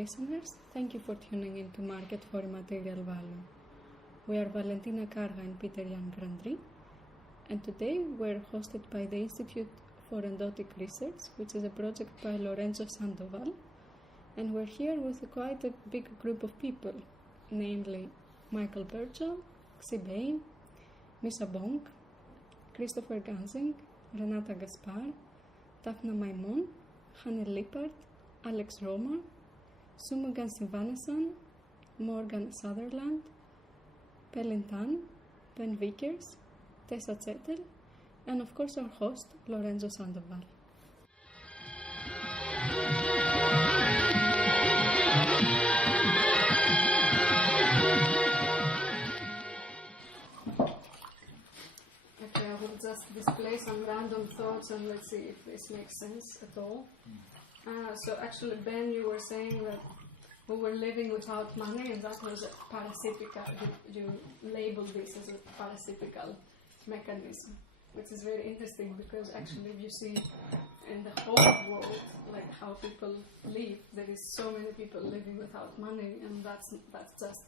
listeners, thank you for tuning in to Market for Immaterial Value. We are Valentina Karga and Peter Jan Grandry, and today we're hosted by the Institute for Endotic Research, which is a project by Lorenzo Sandoval, and we're here with quite a big group of people, namely Michael Birchall, Sivanesan, Micha Bonk, Kristoffer Gansing, Renata Gaspar, Dafna Maimon, Hanne Lippard, Alex Roemer, Sumugan Sivanesan, Morgan Sutherland, Pelin, Vickers, Tessa Zettel, and of course our host, Lorenzo Sandoval. Okay, I will just display some random thoughts and let's see if this makes sense at all. So actually, Ben, you were saying that we were living without money, and that was a parasitical. You labeled this as a parasitical mechanism, which is very interesting because actually, if you see in the whole world, like how people live, there is so many people living without money, and that's just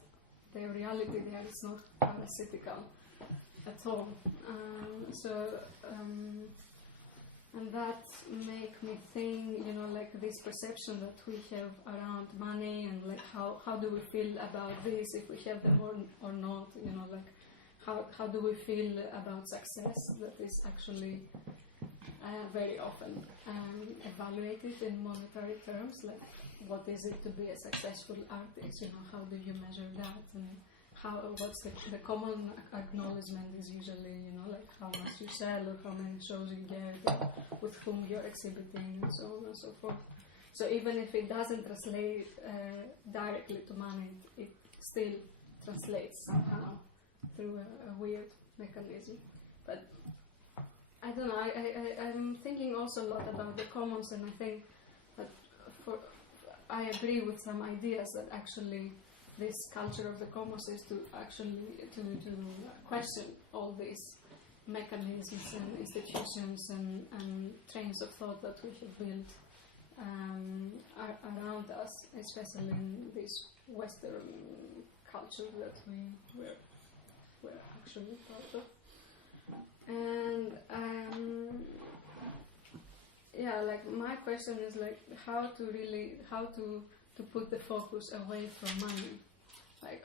the reality there. It's not parasitical at all. And that make me think, like this perception that we have around money and like how do we feel about this, if we have them or not, like how do we feel about success that is actually very often evaluated in monetary terms, like what is it to be a successful artist, how do you measure that, and what's the common acknowledgement is usually, like how much you sell or how many shows you get, with whom you're exhibiting, and so on and so forth. So even if it doesn't translate directly to money, it still translates somehow through a weird mechanism. But I don't know, I'm thinking also a lot about the commons, and I think that I agree with some ideas that actually this culture of the commons is to actually to question all these mechanisms and institutions and trains of thought that we have built around us, especially in this Western culture that we're actually part of. And like my question is like how to put the focus away from money. Like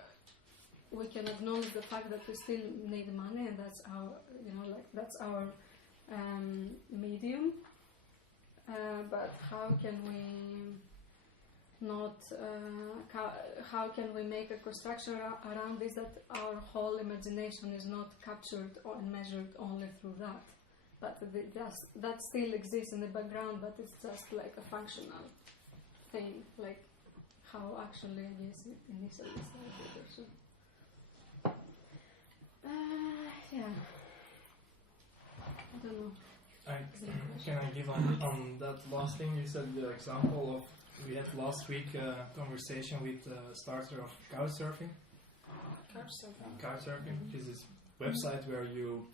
we can acknowledge the fact that we still need money, and that's our, that's our medium. But how can we not? How can we make a construction around this that our whole imagination is not captured and measured only through that, but that still exists in the background, but it's just like a functional thing, like how actually it is initially started. Yeah. I don't know. Can I give on that last thing you said, the example of, we had last week a conversation with the starter of Couchsurfing. Couchsurfing, which is this website where you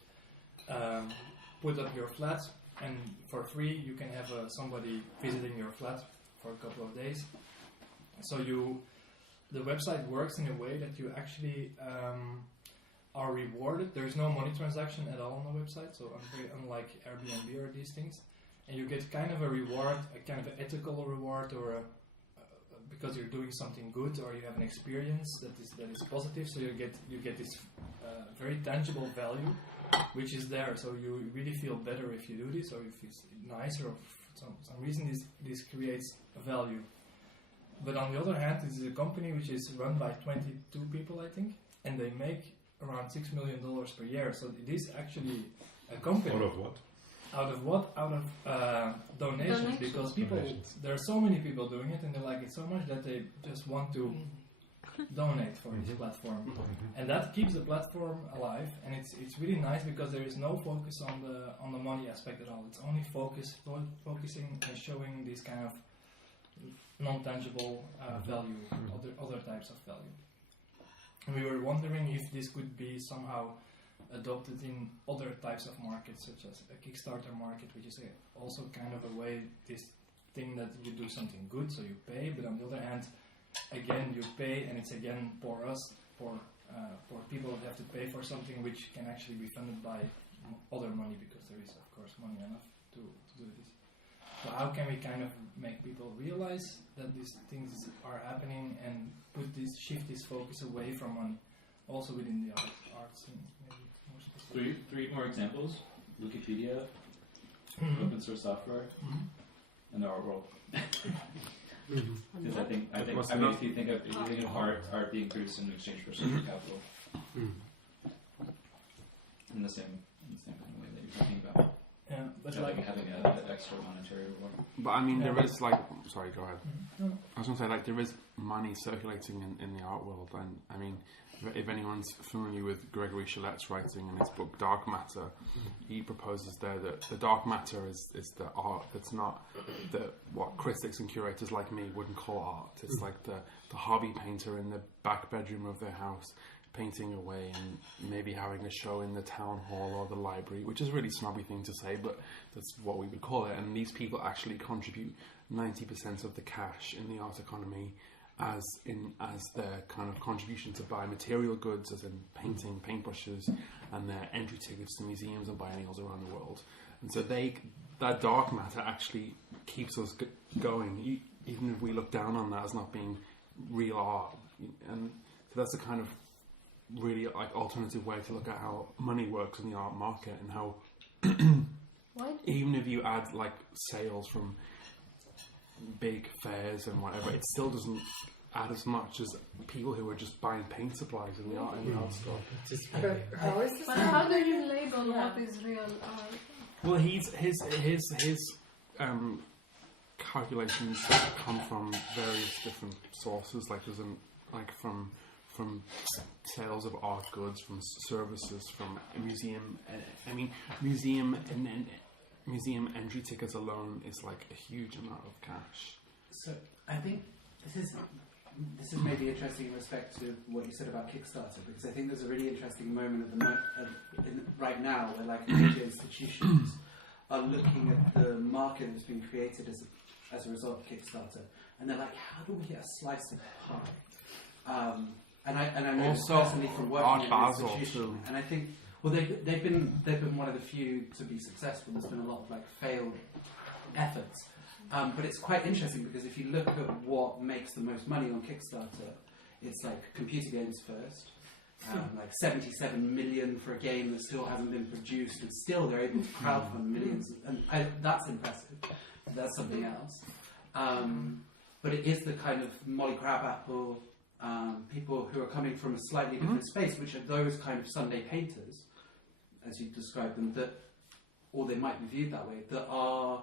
put up your flat, and for free you can have somebody visiting your flat for a couple of days. So the website works in a way that you actually are rewarded. There's no money transaction at all on the website, so unlike Airbnb or these things. And you get kind of a reward, a kind of an ethical reward, or because you're doing something good, or you have an experience that is positive. So you get this very tangible value, which is there. So you really feel better if you do this, or if it's nicer, or for some reason this creates a value. But on the other hand, this is a company which is run by 22 people, I think, and they make around $6 million per year. So it is actually a company. Out of what? Out of donations, because there are so many people doing it, and they like it so much that they just want to donate for this platform, and that keeps the platform alive. And it's really nice because there is no focus on the money aspect at all. It's only focusing and showing this kind of non-tangible value, other types of value. And we were wondering if this could be somehow adopted in other types of markets, such as a Kickstarter market, which is also kind of a way, this thing that you do something good, so you pay, but on the other hand, again you pay, and it's again for us, for people that have to pay for something which can actually be funded by other money, because there is of course money enough to do this. So how can we kind of make people realize that these things are happening and shift this focus away from money, also within the art scene? Maybe more specific. Three more examples: Wikipedia, open source software, and the art world. Because I mean, if you think of art being produced in exchange for social capital, in the same kind of way that you're talking about. Yeah, but having an extra monetary reward. But I mean, there is like, sorry, go ahead. I was going to say, like, there is money circulating in the art world, and I mean, if anyone's familiar with Gregory Chalette's writing in his book Dark Matter, he proposes there that the dark matter is the art that's not what critics and curators like me wouldn't call art. It's like the hobby painter in the back bedroom of their house, painting away and maybe having a show in the town hall or the library, which is a really snobby thing to say, but that's what we would call it. And these people actually contribute 90% of the cash in the art economy as their kind of contribution to buy material goods, as in painting, paintbrushes, and their entry tickets to museums and biennials around the world. And so that dark matter actually keeps us going, even if we look down on that as not being real art. And so that's a kind of really like alternative way to look at how money works in the art market, and how even if you add like sales from big fairs and whatever, it still doesn't add as much as people who are just buying paint supplies in the art store. But how do you label what is real art? Well, his calculations come from various different sources. Like there's from sales of art goods, from services, from a museum. Museum entry tickets alone is like a huge amount of cash. So I think this is maybe interesting in respect to what you said about Kickstarter, because I think there's a really interesting moment right now where like major institutions are looking at the market that's been created as a result of Kickstarter, and they're like, how do we get a slice of the pie? And I know this personally from working in an institution, and I think they've been one of the few to be successful. There's been a lot of like failed efforts. But it's quite interesting because if you look at what makes the most money on Kickstarter, it's like computer games first, like 77 million for a game that still hasn't been produced, and still they're able to crowdfund millions, and that's impressive. That's something else. But it is the kind of Molly Crabapple people who are coming from a slightly different space, which are those kind of Sunday painters, as you described them, or they might be viewed that way, that are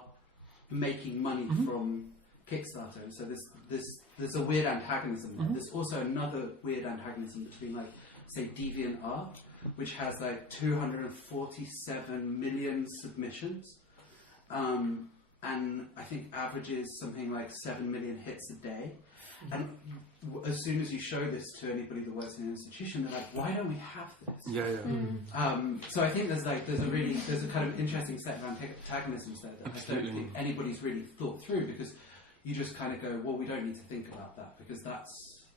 making money from Kickstarter. And so there's a weird antagonism there. There's also another weird antagonism between, like, say, DeviantArt, which has like 247 million submissions, and I think averages something like 7 million hits a day. And as soon as you show this to anybody that works in an institution, they're like, "Why don't we have this?" So I think there's a kind of interesting set of antagonisms there that I don't think anybody's really thought through, because you just kind of go, "Well, we don't need to think about that because that's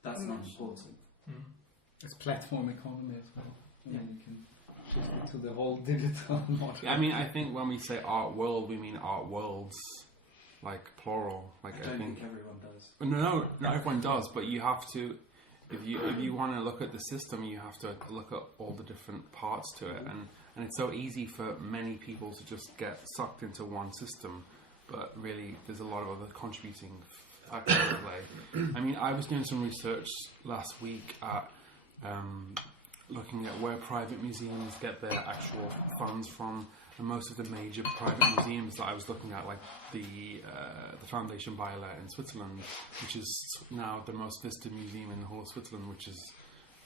not important." It's platform economy as well. I mean, you can shift it to the whole digital model. I mean, I think when we say art world, we mean art worlds. Like plural, like I don't think everyone does. No, not everyone does. But you have to, if you want to look at the system, you have to look at all the different parts to it, and it's so easy for many people to just get sucked into one system. But really, there's a lot of other contributing factors at play. I mean, I was doing some research last week at looking at where private museums get their actual funds from. And most of the major private museums that I was looking at, like the Foundation Bayerler in Switzerland, which is now the most visited museum in the whole of Switzerland, which is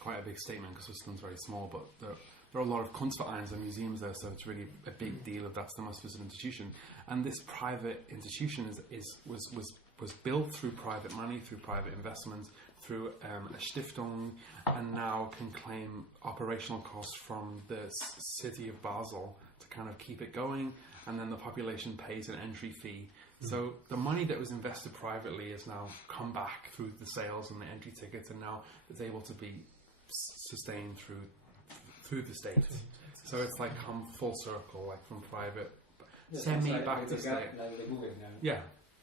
quite a big statement because Switzerland's very small, but there are a lot of Kunstvereins and museums there, so it's really a big deal if that's the most visited institution. And this private institution was built through private money, through private investment, through a Stiftung, and now can claim operational costs from the city of Basel to kind of keep it going, and then the population pays an entry fee So the money that was invested privately has now come back through the sales and the entry tickets, and now it's able to be sustained through the state. So it's like come full circle, like from private semi back to state. Like the Google now. Yeah.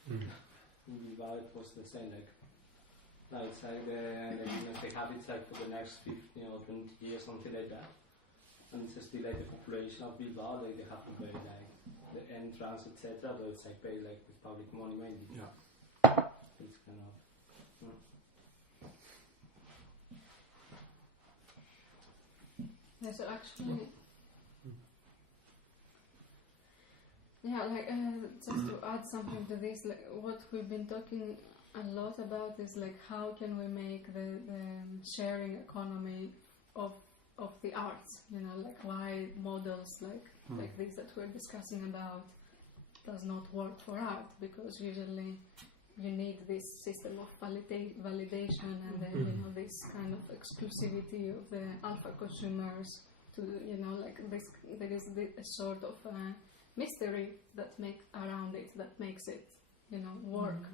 Bilbao, it was the same. It's like they have it like for the next 15 or 20 years, something like that. And it's still like the population of Bilbao, like they have to pay like the entrance, etc. But it's like paid like with public money mainly. Yeah. It's kind of. Yeah, so actually, just to add something to this, like what we've been talking a lot about is like how can we make the sharing economy of the arts, like why models like this that we're discussing about does not work for art, because usually you need this system of validation and then this kind of exclusivity of the alpha consumers to like this. There is a sort of mystery that around it that makes it work.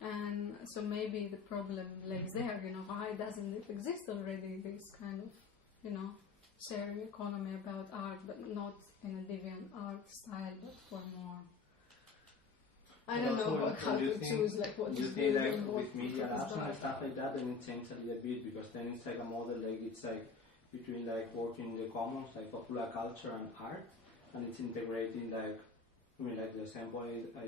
And so maybe the problem lays there. Why doesn't it exist already? This kind of sharing economy about art, but not in a deviant art style, but for more. I don't know how to choose what you to think do. like with media labs and stuff like that, then it changes a little bit, because then it's like a model, like it's like between like working in the commons, like popular culture and art, and it's integrating like the example I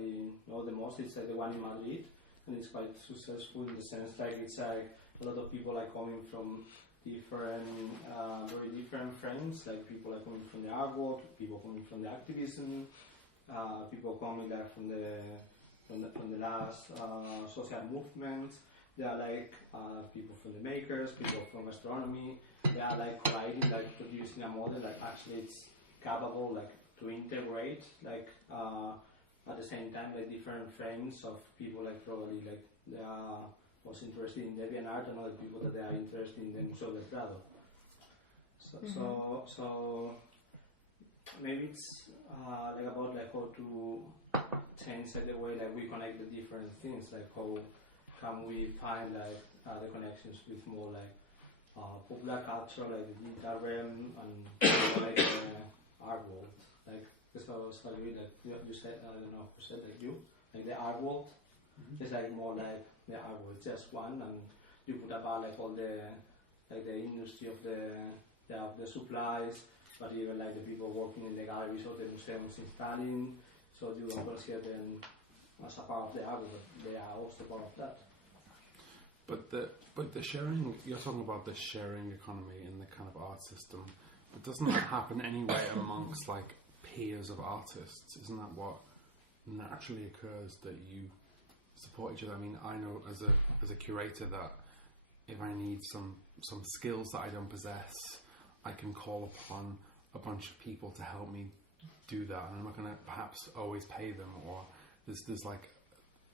know the most is like the one in Madrid, and it's quite successful in the sense like it's like a lot of people are coming from different, very different frames, like people are coming from the art world, people coming from the activism, people coming like from the last social movements. They are like people from the makers, people from astronomy. They are like colliding, like producing a model like actually it's capable like to integrate like at the same time like different frames of people, like probably like they are most interested in deviant art and other people that they are interested in the Museo del Prado. So maybe it's like about like how to change the way like we connect the different things, like how can we find like the connections with more like popular culture, like the digital realm, and like the art world. Like this was like you said, I don't know who said, like like the art world. It's like more like the art world, just one, and you put about like all the industry of the supplies, but even like the people working in the galleries or the museums installing. So you don't consider them as a part of the art, but they are also part of that. But the sharing, you're talking about the sharing economy in the kind of art system, but doesn't that happen anyway amongst like peers of artists? Isn't that what naturally occurs, that you support each other? I mean, I know as a curator that if I need some skills that I don't possess, I can call upon a bunch of people to help me do that, and I'm not going to perhaps always pay them, or there's like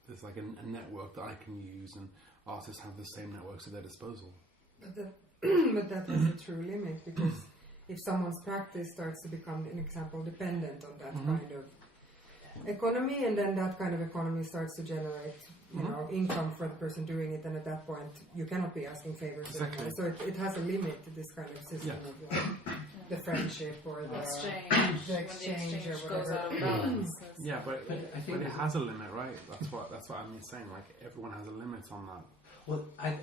a network that I can use, and artists have the same networks at their disposal. But that has a true limit, because if someone's practice starts to become, an example, dependent on that kind of economy, and then that kind of economy starts to generate income for the person doing it, and at that point you cannot be asking favors anymore. So it has a limit to this kind of system of like the friendship or the exchange or whatever. Goes out of balance. Yeah, but I think it has a limit, right? That's what I'm saying. Like everyone has a limit on that. Well, I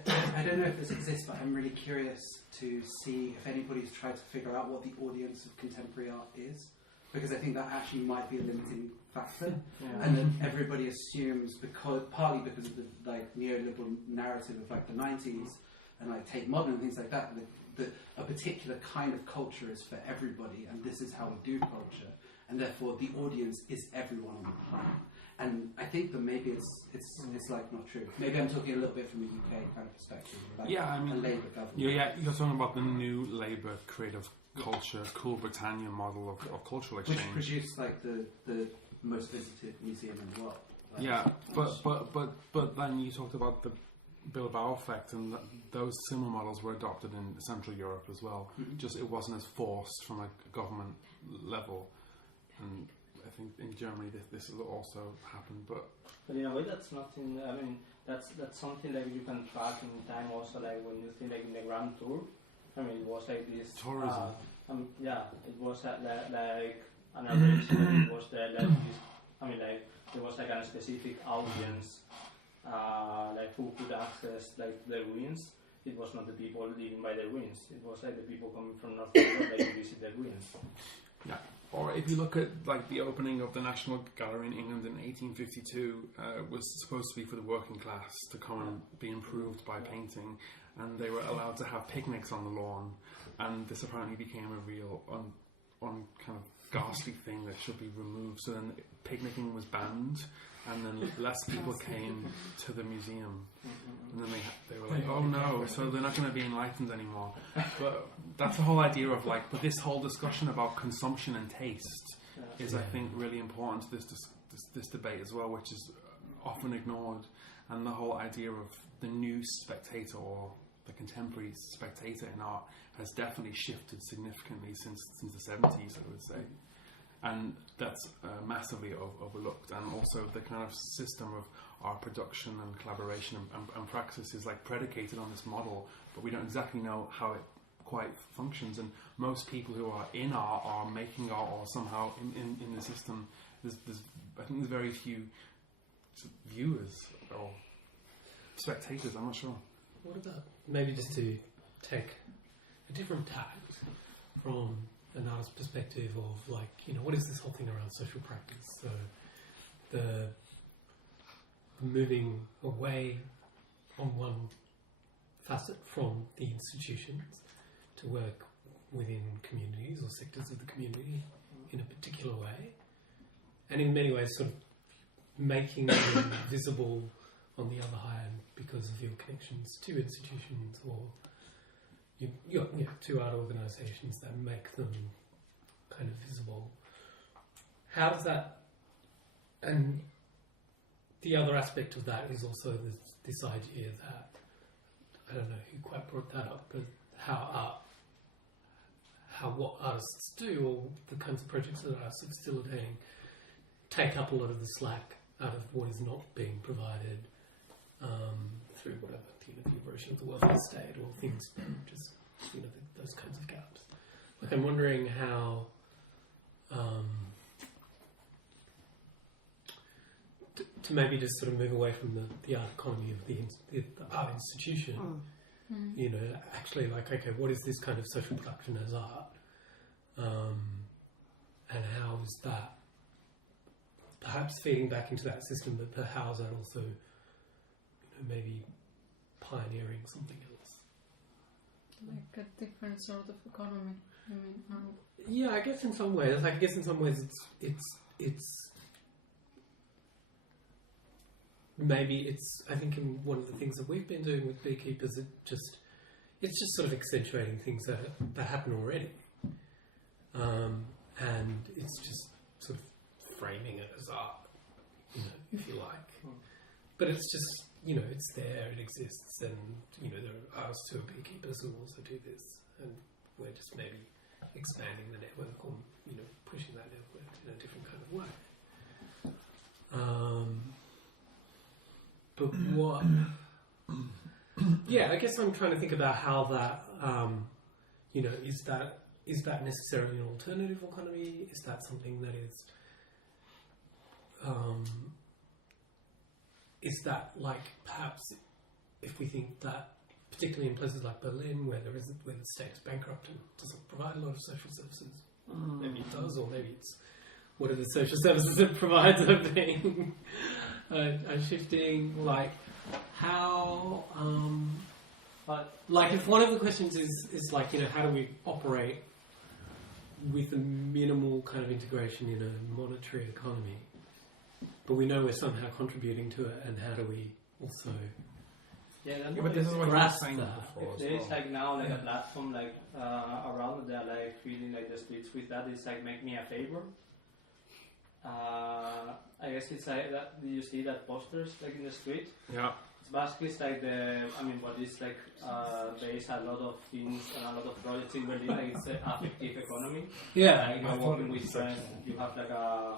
don't know if this exists, but I'm really curious to see if anybody's tried to figure out what the audience of contemporary art is, because I think that actually might be a limiting factor, and then everybody assumes, partly because of the like neoliberal narrative of like the 90s and like Tate Modern and things like that a particular kind of culture is for everybody, and this is how we do culture, and therefore the audience is everyone on the planet. And I think that maybe it's like not true. Maybe I'm talking a little bit from a UK kind of perspective, like I mean, a Labour government. Yeah, you're talking about the new Labour creative culture, Cool Britannia model of cultural exchange, which produced like the most visited museum in the world. Like, yeah, but then you talked about the Bilbao effect, and those similar models were adopted in Central Europe as well. Just it wasn't as forced from a government level, and I think in Germany this will also happen, but in a way that's nothing. I mean, that's something like you can track in time. Also, like when you think like in the Grand Tour. I mean, it was like this. tourism. It was like an average. It was like this. I mean, like there was like a specific audience, like who could access like the ruins. It was not the people living by the ruins. It was like the people coming from North Africa that like, visit the ruins. Yeah. Or if you look at like the opening of the National Gallery in England in 1852, was supposed to be for the working class to come and be improved by painting, and they were allowed to have picnics on the lawn, and this apparently became a real on kind of ghastly thing that should be removed. So then picnicking was banned, and then less people came to the museum, and then they were like, oh no, so they're not going to be enlightened anymore. But that's the whole idea of like, but this whole discussion about consumption and taste is, I think, really important to this debate as well, which is often ignored, and the whole idea of the new spectator or the contemporary spectator in art has definitely shifted significantly since the 70s, I would say. And that's massively overlooked. And also the kind of system of art production and collaboration and practice is like predicated on this model, but we don't exactly know how it quite functions. And most people who are in art are making art or somehow in the system. I think there's very few viewers or spectators, I'm not sure. What about maybe just to take a different tack from an artist's perspective of like, you know, what is this whole thing around social practice? So the moving away on one facet from the institutions to work within communities or sectors of the community in a particular way, and in many ways sort of making them visible on the other hand because of your connections to institutions or to art organisations that make them kind of visible. How does that, and the other aspect of that is also this idea that, I don't know who quite brought that up, but what artists do, or the kinds of projects that artists are facilitating, take up a lot of the slack out of what is not being provided through whatever, the erosion of the welfare state or things, just, those kinds of gaps. Like, I'm wondering how to maybe just sort of move away from the art economy of the art institution, actually like, okay, what is this kind of social production as art? And how is that perhaps feeding back into that system, but how is that also, maybe pioneering something else? Like a different sort of economy. I mean, yeah, I guess in some ways. It's maybe it's. I think in one of the things that we've been doing with beekeepers, it's just sort of accentuating things that happen already, and it's just sort of framing it as art, if you like. But it's just, it's there, it exists, and there are artists who are beekeepers who also do this, and we're just maybe expanding the network or pushing that network in a different kind of way. But what? Yeah, I guess I'm trying to think about how that, is that necessarily an alternative economy? Is that something that is that like perhaps if we think that, particularly in places like Berlin, where the state is bankrupt and doesn't provide a lot of social services, maybe it does, or maybe it's what are the social services it provides are being are shifting. Like how, like if one of the questions is like how do we operate with a minimal kind of integration in a monetary economy? But we know we're somehow contributing to it, and how do we also but this is what grasp saying that? before. If there is like now like a platform like around that, like feeling like the streets with that, it's like make me a favor. I guess it's like that. Do you see that posters like in the street? Yeah. It's basically it's like what is like there is a lot of things and a lot of projects in Berlin. Like it's an affective economy. Yeah, like, you're working with friends. You have like a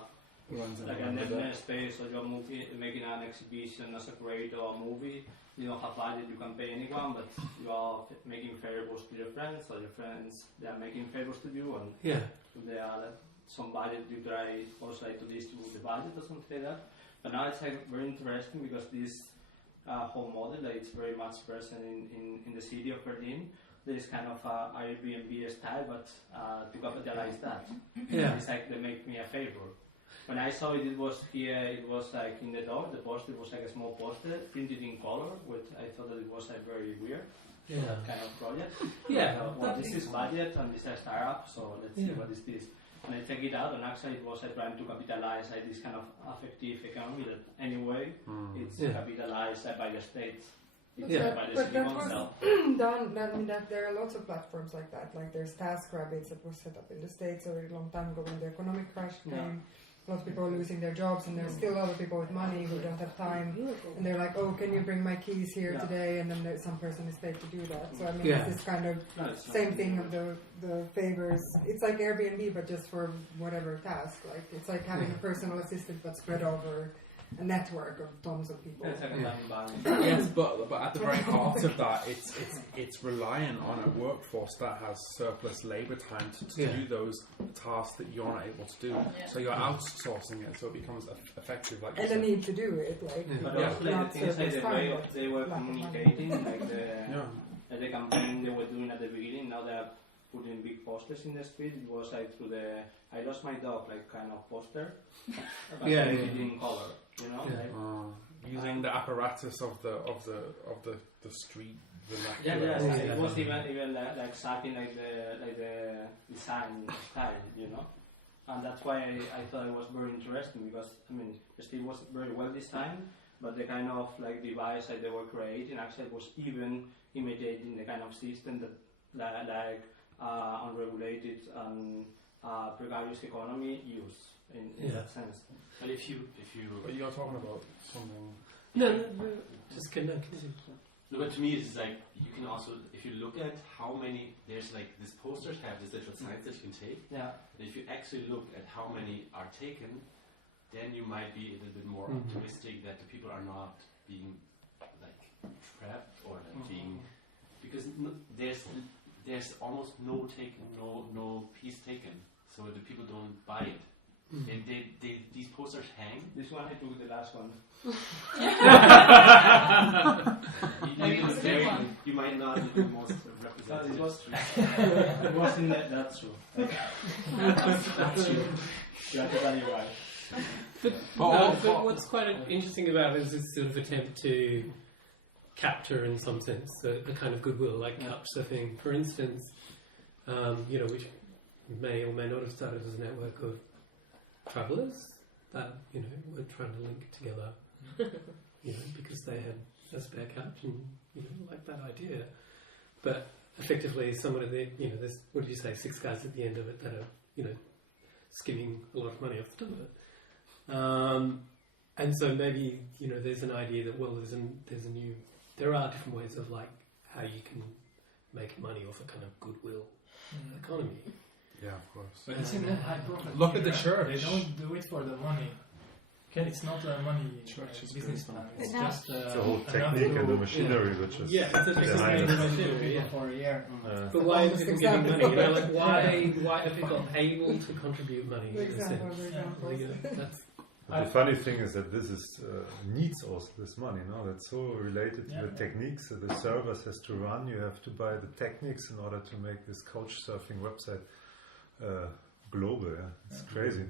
like a net space, or you're making an exhibition as a creator or a movie. You don't have budget, you can pay anyone, but you are making favors to your friends, or your friends they are making favors to you, and if they are some budget, you try also to distribute the budget or something like that. But now it's like very interesting because this whole model that it's very much present in the city of Berlin. There is kind of a Airbnb style, but to capitalize that, it's like they make me a favor. When I saw it, it was like in the door. The poster was like a small poster printed in color, which I thought that it was like very weird kind of project. Well, this is budget and this is a startup, so let's see what is this. And I check it out, and actually it was trying to capitalize this kind of affective economy that anyway it's capitalized by the state. But that was done. That there are lots of platforms like that. Like there's TaskRabbit that was set up in the States already a long time ago when the economic crash came. A lot of people are losing their jobs, and there's still a lot of people with money who don't have time, and they're like, "Oh, can you bring my keys here today?" And then some person is paid to do that. So I mean, it's this kind of same thing of the favors. It's like Airbnb, but just for whatever task. Like it's like having a personal assistant, but spread over a network of tons of people. Yes, but at the very heart of that, it's reliant on a workforce that has surplus labour time to do those tasks that you're not able to do. So you're outsourcing it, so it becomes effective. Like and the need to do it, but also like the things like the way they were communicating, like the campaign they were doing at the beginning. Now they're putting big posters in the street. It was like through the "I lost my dog" like kind of poster, but in color. You know, using the apparatus of the street. It was even like something like the design style, you know, and that's why I thought it was very interesting because I mean the street was very well designed, but the kind of like device that they were creating actually was even imitating the kind of system that like unregulated and precarious economy use in that sense. But if you but you're talking about something. No, just continue. No, but to me it's like you can also, if you look at how many there's like these posters have this digital signs that you can take. Yeah. And if you actually look at how many are taken, then you might be a little bit more optimistic that the people are not being like trapped or like being, because there's almost no piece taken, so the people don't buy it. And these posters hang. This one I took the last one. You might not be the most representative. It wasn't that's true. That's true. You're totally right. But what's quite interesting about it is this sort of attempt to capture, in some sense, the kind of goodwill, like couchsurfing, for instance, which may or may not have started as a network of travellers that were trying to link together, because they had a spare couch and like that idea. But effectively, some of the there's, what did you say, 6 guys at the end of it that are skimming a lot of money off the top of it. And so maybe there's an idea that there are different ways of like how you can make money off a kind of goodwill economy. Yeah, of course. But it's in that high profit. Look at the church. They don't do it for the money. It's not a money business plan. It's just the whole technique and the machinery, which is it's a behind it. machinery for a year. But why are people giving money? Like why are people able to contribute money? The funny thing is that this is needs also this money. No, that's so related to the techniques that the service has to run. You have to buy the techniques in order to make this couch surfing website global. It's crazy.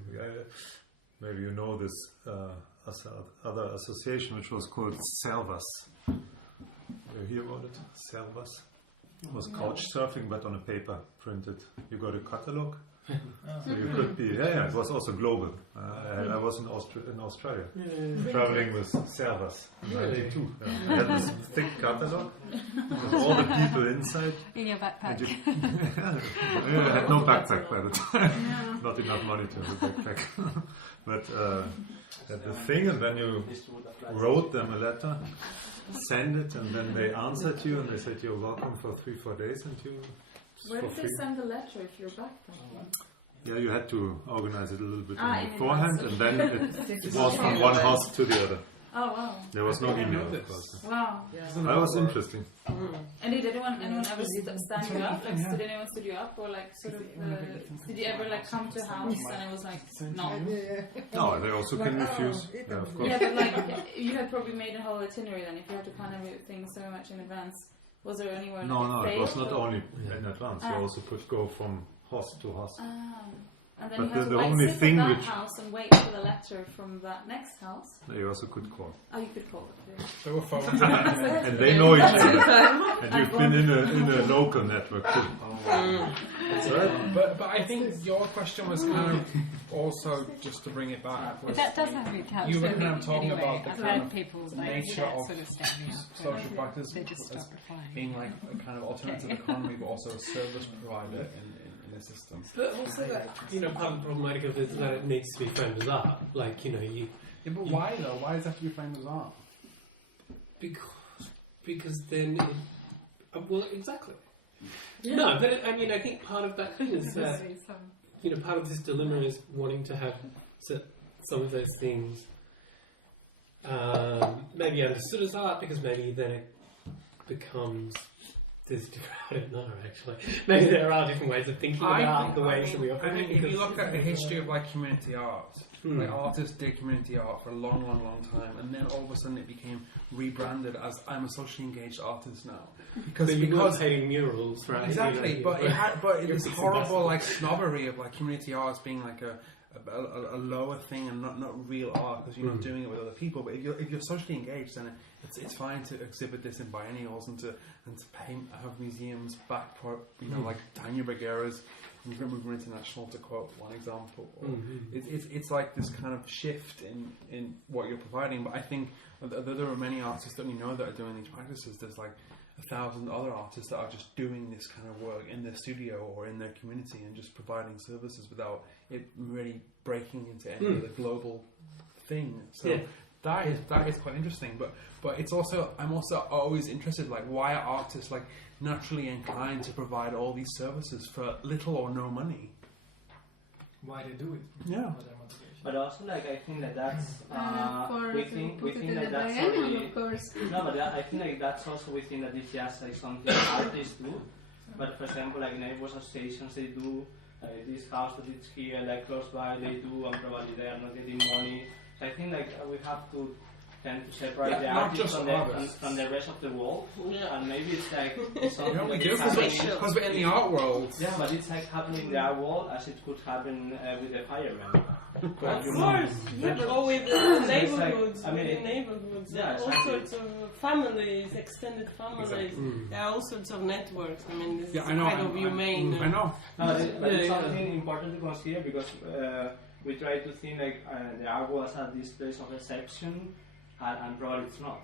Maybe you know this other association which was called Servas. You hear about it? Servas. It was couch surfing but on a paper printed. You got a catalog. So you could be, it was also global. I was in Australia, traveling with Servas in 92. I had this thick catalog with all the people inside. In your backpack. I had no backpack by the time. Not enough money to have a backpack. But had the thing, and then you wrote them a letter, send it, and then they answered you, and they said you're welcome for 3-4 days, and you. Where did they send the letter if you're back then? Yeah, you had to organize it a little bit in beforehand, and then it was from one host to the other. Oh wow! There was no email, of course. Wow. That was interesting. And did anyone ever stand you up? Like, did anyone stood you up, or like sort of? Did you ever like come to a house and it was like no? No, they also can refuse. Yeah, of course. Yeah, but like you had probably made a whole itinerary then. If you had to plan everything so much in advance, was there anywhere? No, it was not only in advance. You also could go from host to host. And then But you have to the like only sit thing at that which- house and wait for the letter from that next house. You also could call. Oh, you could call it. There were phones. And they know each other. And you've been in a local network too. That's right. But I think your question was kind of also, just to bring it back, was But that does have to be couched. you were kind of talking anyway. about the I've kind heard of people nature that of sort of standing up. social practice They just as stop replying. being like a kind of alternative economy, but also a service provider in a system. But also that, part of the problematic of it is that it needs to be framed as art. Like, Yeah, but why though? Why does it have to be framed as art? because then well, exactly. Yeah. No, but I think part of that is that, part of this dilemma is wanting to have some of those things maybe understood as art, because maybe then it becomes this different. I don't know, actually. Maybe there are different ways of thinking about the ways that we operate. If you look at the history of like community art, like artists did community art for a long time, and then all of a sudden it became rebranded as I'm a socially engaged artist now. Because painting murals, right? Exactly, but this horrible like snobbery of like community art as being like a lower thing and not real art, because you're not doing it with other people. But if you're socially engaged, then it's fine to exhibit this in biennials and to have museums back for like Tanya Bergera's Movement International, to quote one example. It's like this kind of shift in what you're providing. But I think there are many artists that we know that are doing these practices. There's like 1,000 other artists that are just doing this kind of work in their studio or in their community and just providing services without it really breaking into any other global thing. So that is quite interesting. But it's also, I'm also always interested, like, why are artists like naturally inclined to provide all these services for little or no money? Why they do it? Yeah. But also, like, I think that's we think that that's biennial, already, of course. no, but I think like that's also we think that it's just like something artists do. But for example, like neighbor associations, they do this house that is here, like close by, they do, and probably they are not getting money. So I think like we have to tend to separate the artists from the rest of the world. Yeah. And maybe it's like something we do, because we're in the art world. Yeah, but it's like happening in the art world as it could happen with the firemen. Of course, or with the neighborhoods, yeah, all sorts of families, extended families. Exactly. There are all sorts of networks. I mean, this is I know, kind of humane. I know. No, but it's something important to consider, because we try to think like the art world as this place of exception, and probably it's not.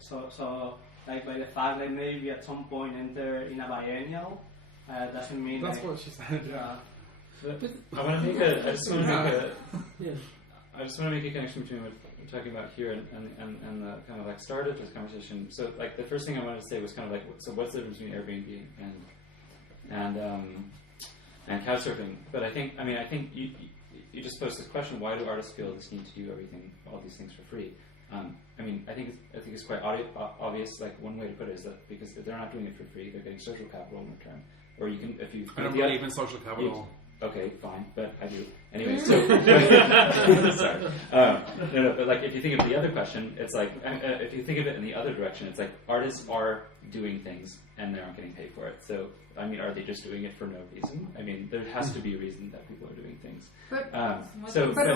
So like by the fact that maybe at some point enter in a biennial doesn't mean that's like, what she said. Yeah. I just want to make a connection between what we're talking about here and the kind of like start of this conversation. So like the first thing I wanted to say was kind of like, so what's the difference between Airbnb and couchsurfing? But I think you just posed this question: why do artists feel this need to do all these things for free? I think it's quite obvious. Like one way to put it is that because if they're not doing it for free, they're getting social capital in return. Or you can, if you, I don't believe in social capital. Okay, fine, but I do. Anyway, so sorry. No, but like if you think of the other question, it's like if you think of it in the other direction, it's like artists are doing things and they aren't getting paid for it. So I mean, are they just doing it for no reason? I mean, there has to be a reason that people are doing things. But but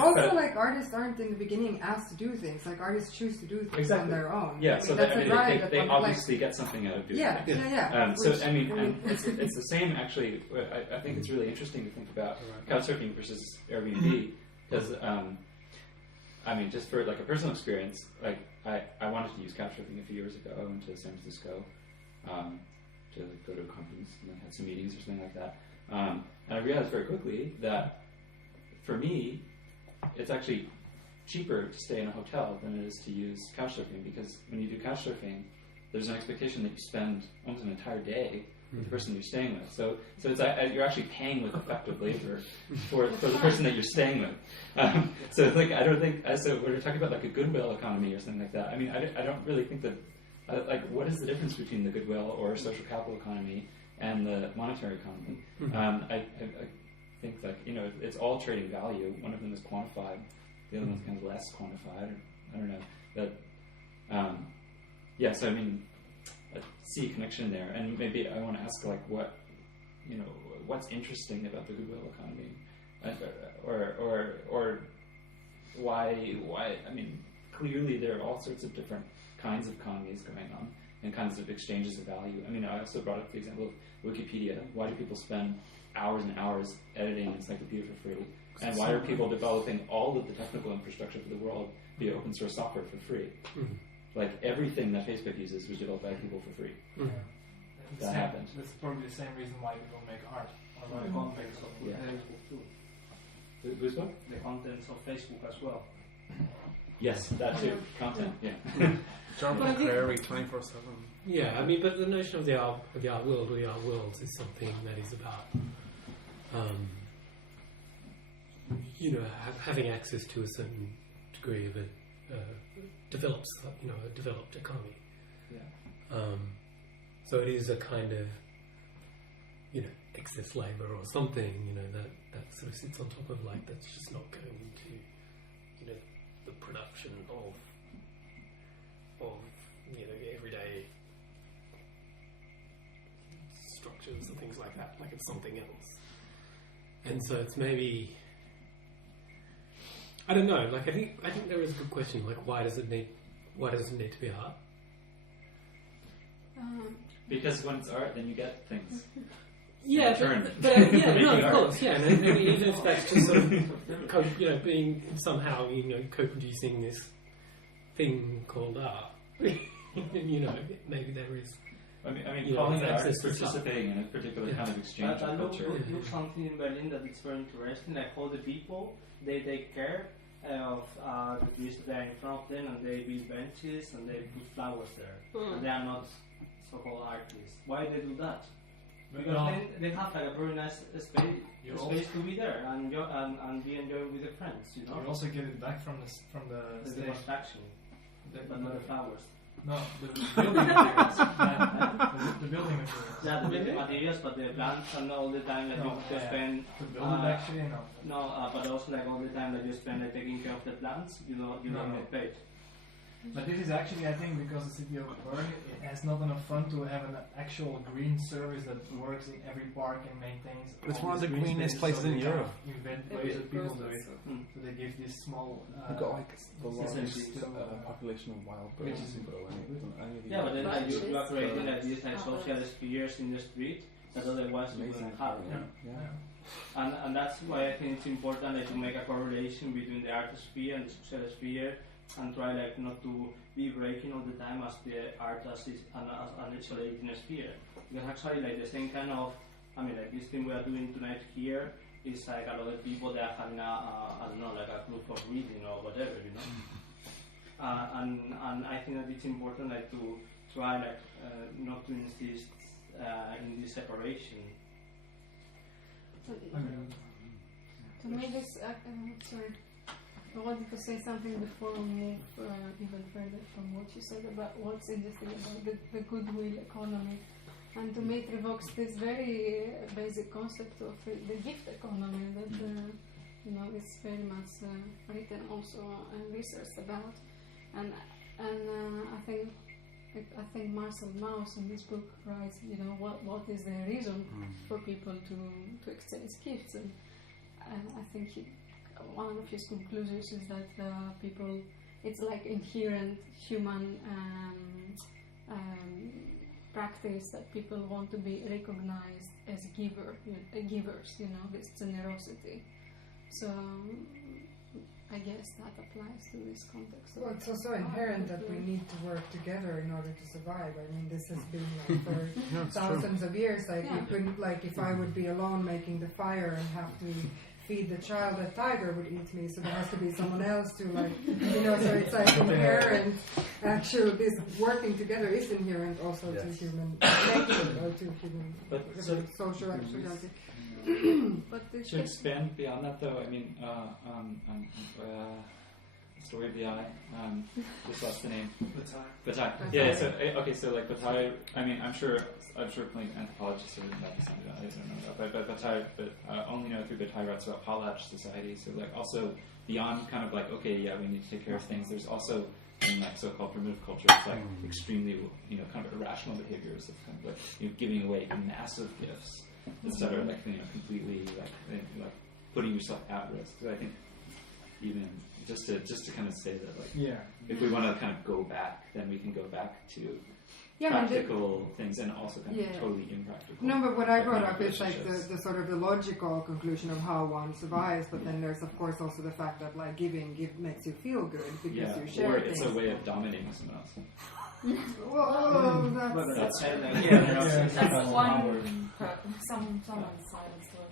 artists aren't in the beginning asked to do things. Like artists choose to do things on their own. Yeah, so they obviously get something out of doing it. Yeah. It's the same actually. I think it's really interesting to think about couchsurfing versus Airbnb, because just for like a personal experience, like I wanted to use couchsurfing a few years ago. I went to San Francisco to go to a conference and had some meetings or something like that, and I realized very quickly that for me, it's actually cheaper to stay in a hotel than it is to use couchsurfing, because when you do couchsurfing, there's an expectation that you spend almost an entire day with the person you're staying with. So it's you're actually paying with effective labor for the person that you're staying with. So it's like I don't think so. When we're talking about like a goodwill economy or something like that, I mean I don't really think that like what is the difference between the goodwill or social capital economy and the monetary economy? I think that it's all trading value. One of them is quantified, the other one's kind of less quantified. I don't know, but so I mean. I see a connection there, and maybe I want to ask like what's interesting about the goodwill economy, or why I mean clearly there are all sorts of different kinds of economies going on and kinds of exchanges of value. I mean I also brought up the example of Wikipedia. Why do people spend hours and hours editing an encyclopedia for free, and why are people developing all of the technical infrastructure for the world via open source software for free? Like everything that Facebook uses was developed by people for free. That happened. That's probably the same reason why people make art. Or The contents of Facebook too. The contents of Facebook as well. Yes, that too. Content, John Prairie 24/7. Yeah, I mean, but the notion of the art world or the art worlds is something that is about, having access to a certain degree of a developed economy. So it is a kind of, excess labour or something, that sort of sits on top of that's just not going into, the production of everyday structures and things like that. Like it's something else. And so it's maybe. I don't know. Like I think there is a good question. Like why does it need to be art? Because when it's art, then you get things. Yeah, of course, yeah. And even if that's just sort of being somehow co-producing this thing called art, maybe there is. I mean, calling it art is participating in a particular kind of exchange of culture. Look something in Berlin that is very interesting. Like all the people, they take care of the trees that are in front of them, and they build benches and they put flowers there. And they are not so-called artists. Why they do that? Because then they have like a very nice space to be there and be enjoying with their friends. You also get it back from the construction, but not the flowers. No, the building materials. The building materials. Yeah, the building materials, but the plants are not all the time that you spend. To build it actually, no. No, but also like all the time that you spend taking care of the plants, you don't get paid. But this is actually, I think, because the city of Bern has not enough fund to have an actual green service that works in every park and maintains. It's one of the greenest places in Europe. Invent ways that people do it. So they give this small. We've got like the largest population of wild birds in Berlin. Yeah, but then you are creating like these like social spheres in the street that otherwise you wouldn't have. And that's why I think it's important to make a correlation between the art sphere and the social sphere, and try not to be breaking all the time as the art as is an isolating sphere. Because actually the same kind of, this thing we are doing tonight here is like a lot of people that are having a group of reading or whatever, and I think that it's important to try not to insist in this separation. To me this, sorry. I wanted to say something before we move even further from what you said about what's interesting about the goodwill economy. And to me it evokes this very basic concept of the gift economy that is very much written also and researched about. And I think Marcel Mauss in this book writes, what is the reason for people to exchange gifts, and I think one of his conclusions is that people, it's like inherent human practice that people want to be recognized as givers, this generosity. So I guess that applies to this context. Well, it's also inherent that we need to work together in order to survive. This has been for thousands of years. You couldn't, if I would be alone making the fire and have to feed the child that tiger would eat me, so there has to be someone else to like, so it's like inherent, actually this working together is inherent also to human nature, or to human social actuality. But to expand beyond that though, I mean, story of the eye, just lost the name. Batai. Yeah, so, okay, so like Batai, I mean, I'm sure plenty of anthropologists have written about this, I don't know about, but Batai, but only know through Batai writes about Palach society, so like also beyond kind of like, okay, yeah, we need to take care of things, there's also in like so-called primitive cultures, like extremely, kind of irrational behaviors of kind of like, giving away massive gifts, etc., like, completely like putting yourself at risk. So I think even just to kind of say that, like, if we want to kind of go back, then we can go back to practical things and also kind of totally impractical. No, but what I brought up is like the sort of the logical conclusion of how one survives, but then there's of course also the fact that like giving makes you feel good because you share or things. It's a way of dominating someone else. Whoa, that's one someone's silence to it.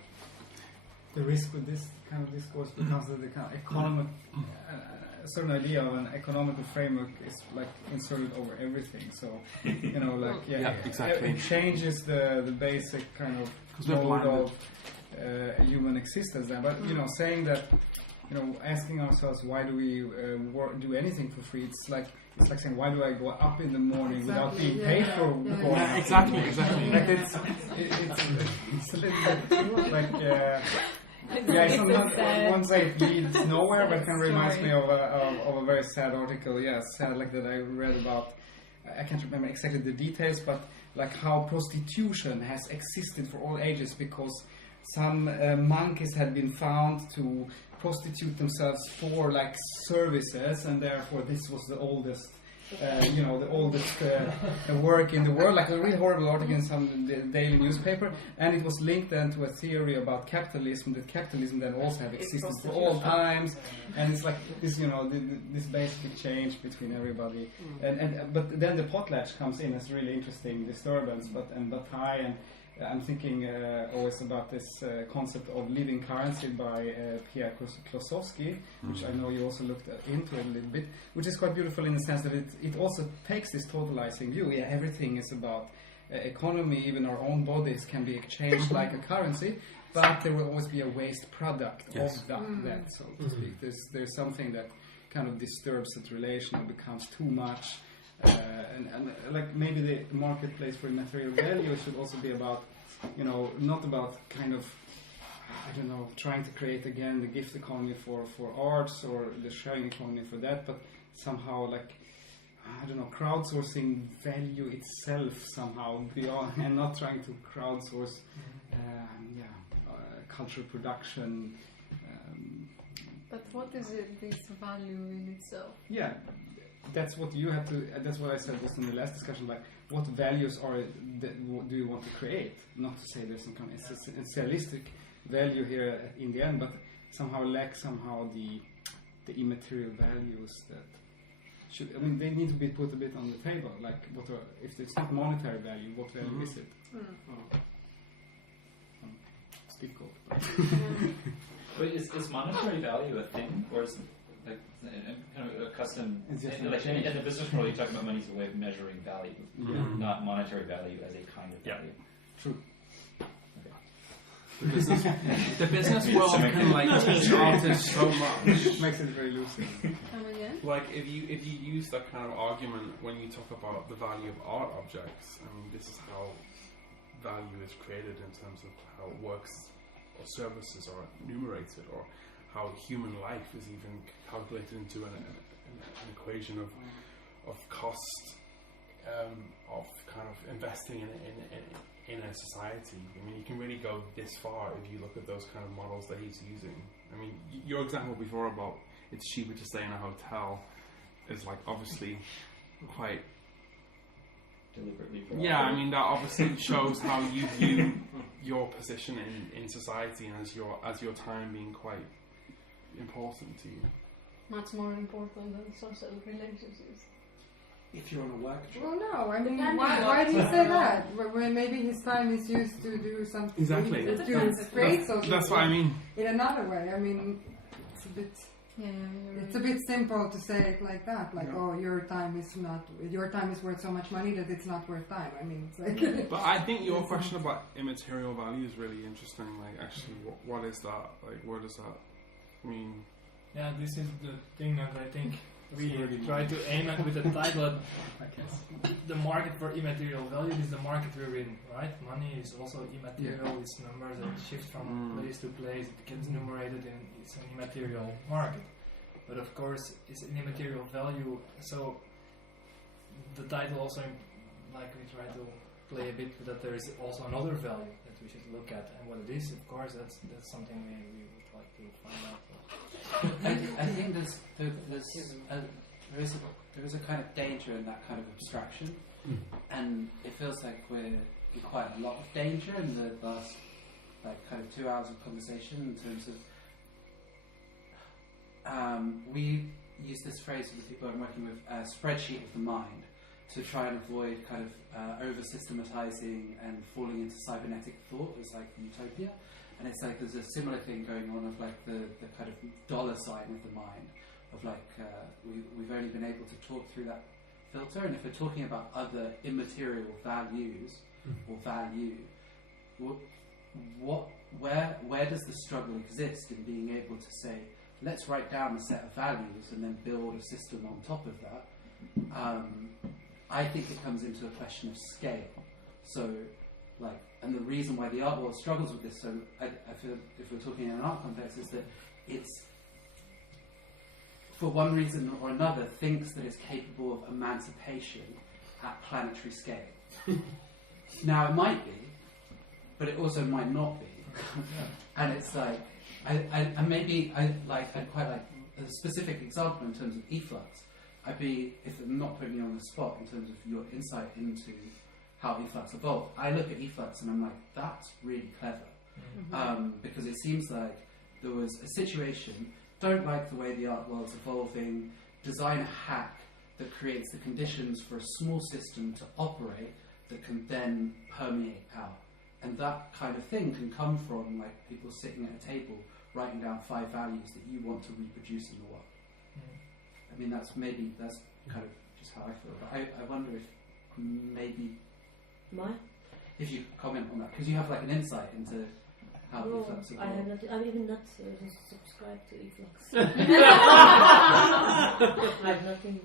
The risk with this kind of discourse becomes that the kind of economic, a certain idea of an economical framework is like inserted over everything. So, exactly. It changes the basic kind of mode of human existence. Then, but saying that, asking ourselves why do we do anything for free? It's like saying, why do I go up in the morning without being paid for going up? Exactly. Like it's a little bit like. One say it leads nowhere, but it kind of reminds me of a very sad article. Sad like that I read about. I can't remember exactly the details, but like how prostitution has existed for all ages because some monkeys had been found to prostitute themselves for like services, and therefore this was the oldest. The oldest work in the world, like a really horrible article in some daily newspaper, and it was linked then to a theory about capitalism, that capitalism then also have existed for all times, and it's like this, this basic change between everybody, but then the potlatch comes in as really interesting disturbance, and Batai, and I'm thinking always about this concept of living currency by Pierre Klosowski, which I know you also looked into it a little bit, which is quite beautiful in the sense that it also takes this totalizing view. Everything is about economy, even our own bodies can be exchanged like a currency, but there will always be a waste product of that, so to speak. There's something that kind of disturbs that relation or becomes too much. And like maybe the marketplace for immaterial value should also be about, not about kind of, trying to create again the gift economy for arts or the sharing economy for that, but somehow like, crowdsourcing value itself somehow beyond, and not trying to crowdsource, cultural production. But what is this value in itself? Yeah. That's what you have to. That's what I said just in the last discussion. Like, what values do you want to create? Not to say there's some kind of essentialistic value here in the end, but somehow lack the immaterial values that should. I mean, they need to be put a bit on the table. Like, if it's not monetary value, what value is it? It's difficult. But is monetary value a thing, or is it like kind of a custom? Like in the business world, you talk about money as a way of measuring value, not monetary value as a kind of value. True. The business world can like teach artists so much. Makes it very loose. Like if you use that kind of argument when you talk about the value of art objects, I mean, this is how value is created in terms of how works or services are enumerated, or how human life is even calculated into an equation of cost, of kind of investing in a society. I mean, you can really go this far if you look at those kind of models that he's using. I mean, your example before about it's cheaper to stay in a hotel is like obviously quite deliberately. Yeah, I mean that obviously shows how you view your position in society and as your time being quite important to you. Much more important than social relationships. if you're on a work trip. Well, no, I mean, Depending why on do you what- say that? When maybe his time is used to do something. Exactly. To It do depends. trades or That's what I mean. in another way. I mean, it's a bit. Yeah, It's a bit simple to say it like that. Like, oh, your time is worth so much money that it's not worth time. I mean, it's like. But I think your question about immaterial value is really interesting. Like, actually, what is that? Like, where does that mean? Yeah, this is the thing that I think we try to aim at with the title. The market for immaterial value is the market we're in, right? Money is also immaterial. It's numbers that shift from place to place. It gets numerated, and it's an immaterial market. But of course, it's an immaterial value. So the title also, like, we try to play a bit with that there is also another value that we should look at, and what it is. Of course, that's something we would like to find out. I think there is a kind of danger in that kind of abstraction, and it feels like we're in quite a lot of danger in the last kind of 2 hours of conversation in terms of we use this phrase with people I'm working with, spreadsheet of the mind, to try and avoid kind of over systematizing and falling into cybernetic thought as like utopia. And it's like there's a similar thing going on of like the kind of dollar sign of the mind, of like we've only been able to talk through that filter, and if we're talking about other immaterial values or value, where does the struggle exist in being able to say, let's write down a set of values and then build a system on top of that? I think it comes into a question of scale. So, like, and the reason why the art world struggles with this, so I feel if we're talking in an art context, is that it's, for one reason or another, thinks that it's capable of emancipation at planetary scale. Now, it might be, but it also might not be. And it's like, I'd quite like a specific example in terms of efflux. If I'm not putting you on the spot in terms of your insight into how efflux evolved, I look at efflux and I'm like, that's really clever. Because it seems like there was a situation, don't like the way the art world's evolving, design a hack that creates the conditions for a small system to operate that can then permeate out. And that kind of thing can come from like people sitting at a table writing down 5 values that you want to reproduce in the world. I mean, that's kind of just how I feel. But I wonder if maybe if you comment on that, because you have like an insight into how the efflux evolved. I have not. I'm even not subscribed to efflux. I have nothing.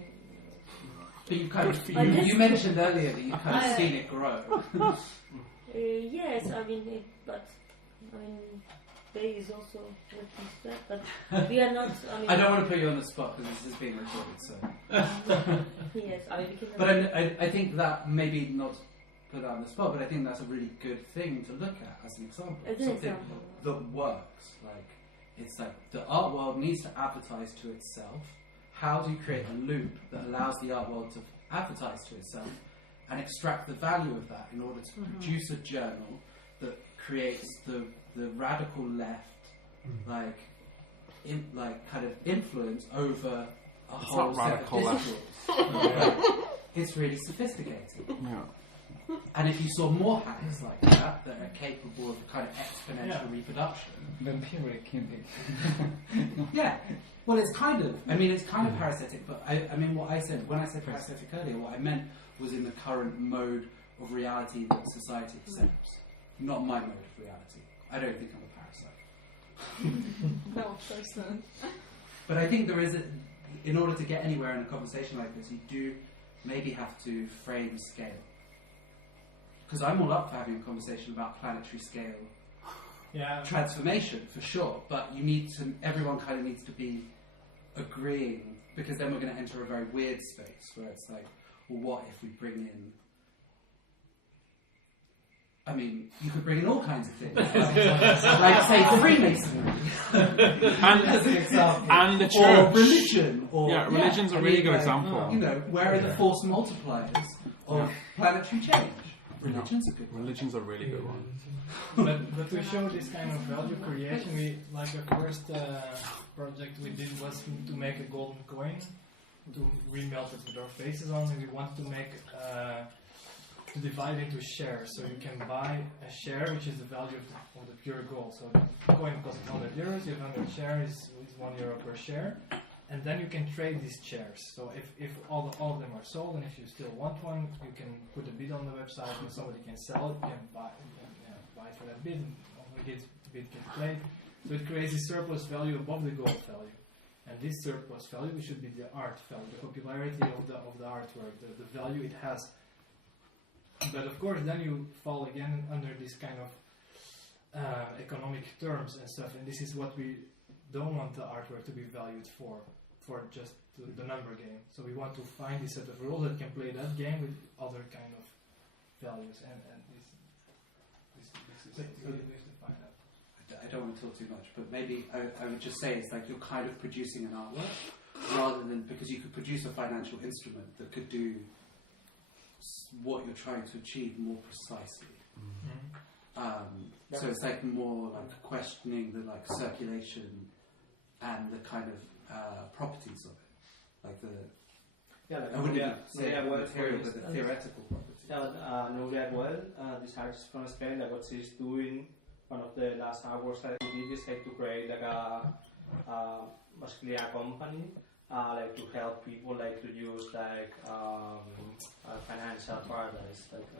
But you kind of you mentioned earlier that you've kind of seen it grow. Yes, I mean, there is also what you said, but we are not. I don't want to put you on the spot because this is being recorded, so. Yes, we can. But I think that maybe not put on the spot, but I think that's a really good thing to look at as an example. Something that works. Like, it's like the art world needs to advertise to itself. How do you create a loop that allows the art world to advertise to itself and extract the value of that in order to produce a journal that creates the radical left, kind of influence over a whole set of discourse. It's really sophisticated. Yeah. And if you saw more hacks like that are capable of a kind of exponential reproduction, vampiric camping. Yeah. Well, it's kind of parasitic, but I mean, what I said, when I said parasitic earlier, what I meant was in the current mode of reality that society accepts. Not my mode of reality. I don't think I'm a parasite. No, of course not. But I think there is in order to get anywhere in a conversation like this, you do maybe have to frame scale. Because I'm all up for having a conversation about planetary scale transformation, for sure, but everyone kind of needs to be agreeing, because then we're going to enter a very weird space where it's like, well, what if we bring in, I mean, you could bring in all kinds of things, like say Freemasonry, as an example, and the church, or religion, religion's a really good example. You know, where are the force multipliers of planetary change? Religion's a good one. Religion's a really good one. But to show this kind of value creation, the first project we did was to make a golden coin, to remelt it with our faces on, and we want to make to divide into shares. So you can buy a share, which is the value of the pure gold. So the coin costs 100 euros. You have 100 shares, is €1 per share, and then you can trade these shares. So if all of them are sold, and if you still want one, you can put a bid on the website, and somebody can sell it. You can buy it for that bid, and only the bid gets played. So it creates a surplus value above the gold value. And this surplus value should be the art value, the popularity of the artwork, the value it has. But of course, then you fall again under this kind of economic terms and stuff. And this is what we don't want the artwork to be valued for just the number game. So we want to find this set of rules that can play that game with other kind of values. And this is really to find out. I don't want to talk too much, but maybe I would just say it's like you're kind of producing an artwork rather than, because you could produce a financial instrument that could do what you're trying to achieve more precisely. So it's like more like questioning the like circulation and the kind of properties of it, like the I wouldn't say the material, but the theoretical properties. Yeah, Nuria as well. This artist from Spain, like what she's doing. One of the last artworks that we did is like to create like basically a company like to help people like to use like financial paradise like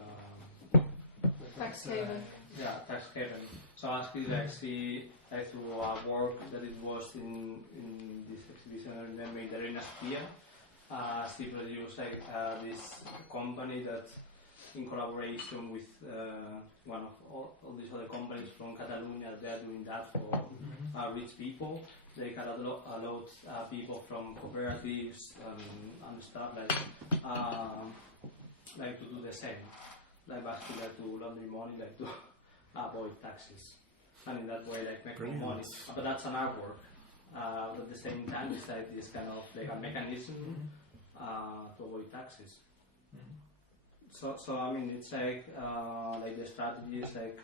tax haven. Yeah, tax haven. So actually like she like through work that it was in this exhibition in the Mediterranean sphere, she produced like this company that in collaboration with one of all these other companies from Catalonia, they are doing that for rich people. They can allot people from cooperatives and stuff like to do the same, like basically like to launder money, like to avoid taxes, and in that way like make more money. But that's an artwork. At the same time, it's like this kind of like a mechanism to avoid taxes. So I mean, it's like the strategy is like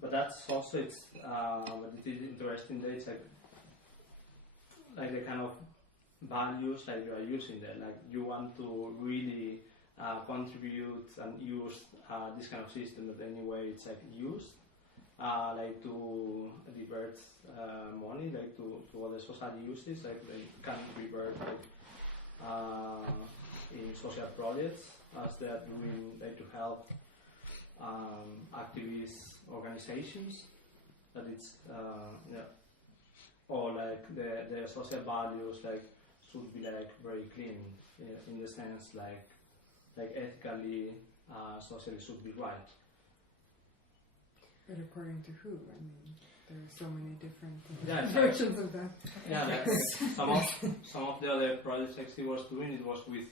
but that's also it's but it is interesting that it's like the kind of values like you are using there. Like you want to really contribute and use this kind of system that anyway it's like used like to divert money like to other society uses, like they can divert like in social projects as they are doing like to help activist organizations that it's or like the social values like should be like very clean in the sense like ethically socially should be right. But according to who? I mean, there are so many different versions of that. Yeah, like some of the other projects he was doing, it was with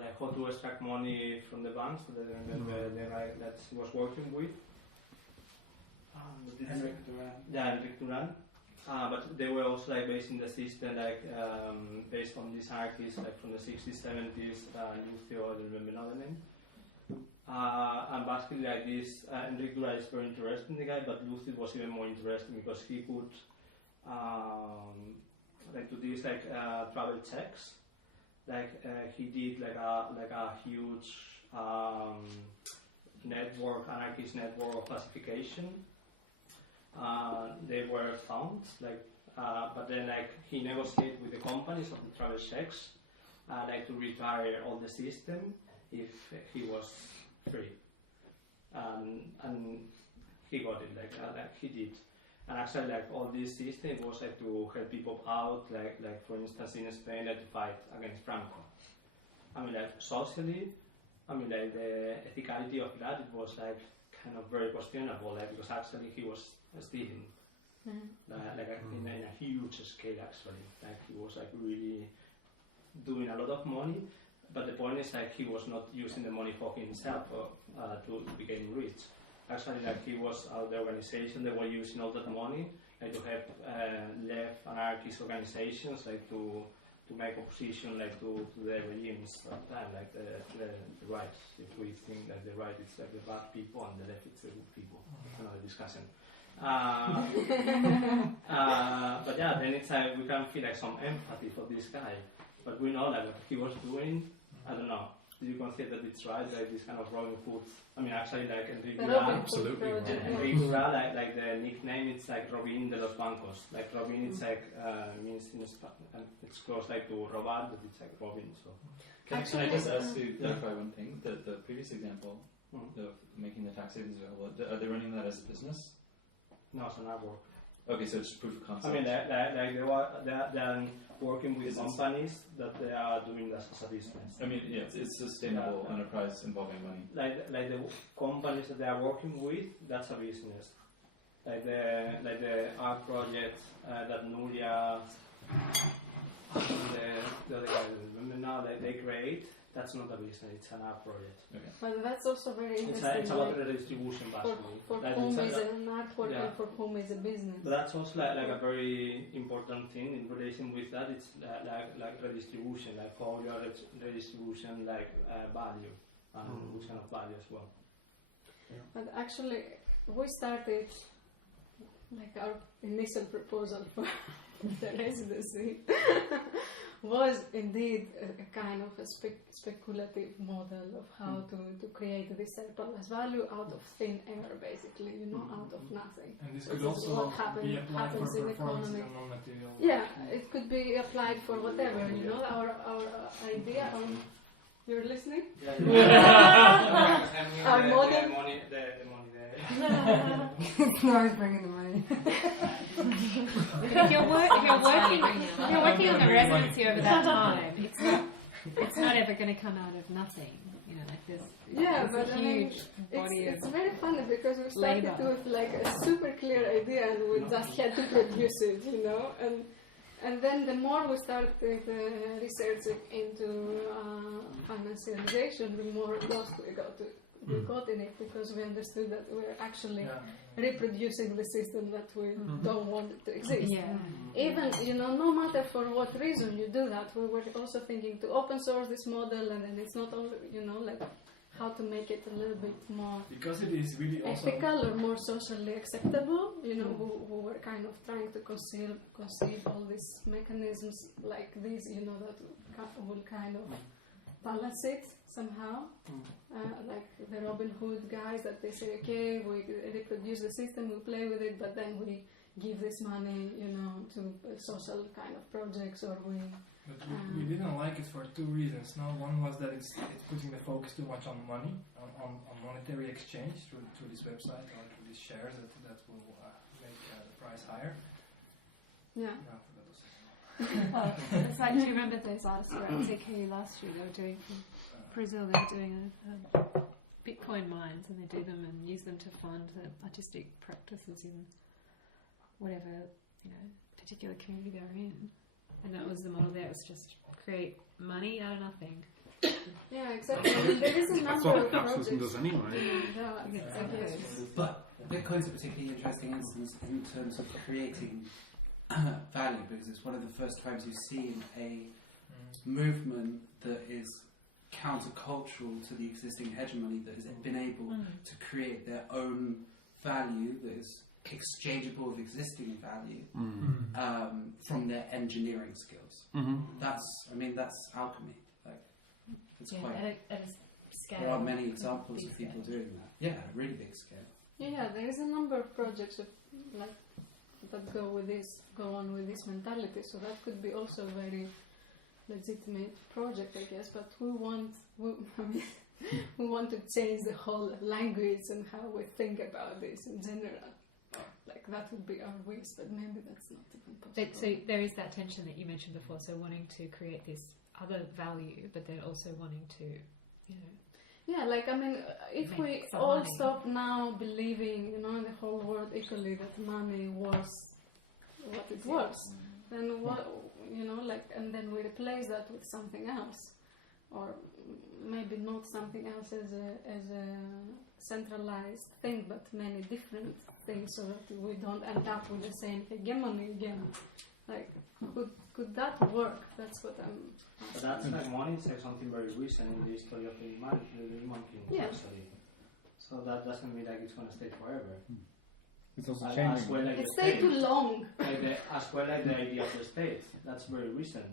like how to extract money from the banks that he was working with. Henrik Duran. But they were also like based in the system, like based on these artists like from the 60s, 70s, Lucio, I don't remember another name. And basically like this, Henrik Duran is very interesting, the guy, but Lucio was even more interesting because he could like do these like travel checks. Like he did like a huge network, anarchist network of classification. They were found, like, but then like he negotiated with the companies of the travel checks, like to retire all the system if he was free, and he got it, like he did. And actually, like all this system was like to help people out, like for instance in Spain, like to fight against Franco. I mean, like socially, I mean, like the ethicality of that, it was like kind of very questionable, like because actually he was stealing, in a huge scale actually. Like he was like really doing a lot of money, but the point is like he was not using the money for himself to become rich. Actually, like he was the organization that were using all that money like to help left anarchist organizations like to make opposition like to the regimes at the time, like the right. If we think that the right is like the bad people and the left is the good people, another discussion. But yeah, then it's like we can feel like some empathy for this guy, but we know that what he was doing, I don't know. Do you consider that it's right, like this kind of Robin Hood? I mean, actually, like Enrique absolutely. like the nickname, it's like Robin de los Bancos. Like Robin, it's like means it's close like to robar, but it's like Robin. So can I just ask to clarify one thing? The previous example of making the tax savings available, are they running that as a business? No, it's an artwork. Okay, so it's proof of concept. I mean, they're working with companies that they are doing this as a business. I mean, yeah, it's sustainable enterprise involving money. Like the companies that they are working with, that's a business. Like the art project that Nuria, the other guy, now they create. That's not a business, it's an art project. Okay. But that's also very interesting. It's about redistribution, basically. For whom is an artwork and for whom is a business. But that's also like a very important thing in relation with that. It's like redistribution, like how your redistribution, like value, and which kind of value as well. Yeah. But actually, we started like our initial proposal for the residency. Was indeed a kind of a speculative model of how to create this surplus value out of thin air, basically, out of nothing. And this could also be applied for performance and non-material. Yeah, it could be applied for whatever, our idea. You're listening? Yeah. Our model. The money there. No, he's bringing the money. If you're working on the residency over that time, it's not ever going to come out of nothing. There's but a huge body it's very funny because we started with like a super clear idea and we just had to produce it, and then the more we started researching into financialization, the more lost we got in it, because we understood that we're actually reproducing the system that we don't want it to exist. Even, no matter for what reason you do that, we were also thinking to open source this model, and then it's not only, like how to make it a little bit more because it is really also ethical or more socially acceptable. We were kind of trying to conceive all these mechanisms like this, that will kind of balance it somehow, like the Robin Hood guys that they say, okay, we reproduce the system, we play with it, but then we give this money, to social kind of projects, or we. But we didn't like it for two reasons. Now, one was that it's putting the focus too much on money, on monetary exchange through this website or through these shares that will make the price higher. Yeah. It's like, do you remember those artists who were at TK last year? They were doing from Brazil. They were doing Bitcoin mines, and they do them and use them to fund the artistic practices in whatever particular community they're in. And that was the model there. It was just create money out of nothing. Yeah, exactly. I mean, there is a number of projects. Does anyway. But Bitcoin is a particularly interesting instance in terms of creating value, because it's one of the first times you've seen a movement that is countercultural to the existing hegemony, that has been able to create their own value that is exchangeable with existing value from their engineering skills. That's alchemy. Like, it's quite. At a scale. There are many examples of people doing that. Yeah, really big scale. Yeah, there is a number of projects that go on with this mentality. So that could be also a very legitimate project, I guess. But we want to change the whole language and how we think about this in general. Like that would be our wish, but maybe that's not even possible. So there is that tension that you mentioned before. So wanting to create this other value, but then also wanting to, Yeah, like if we all stop now believing, in the whole world equally that money was what it was, then what, and then we replace that with something else, or maybe not something else as a centralized thing, but many different things, so that we don't end up with the same hegemony again. Like, could that work? That's what I'm asking. But that's like money is like something very recent in the history of the human kingdom, actually. So that doesn't mean like it's going to stay forever. It's also As changing. well, like It's the stay too space. long. As well like the idea of the space. That's very recent.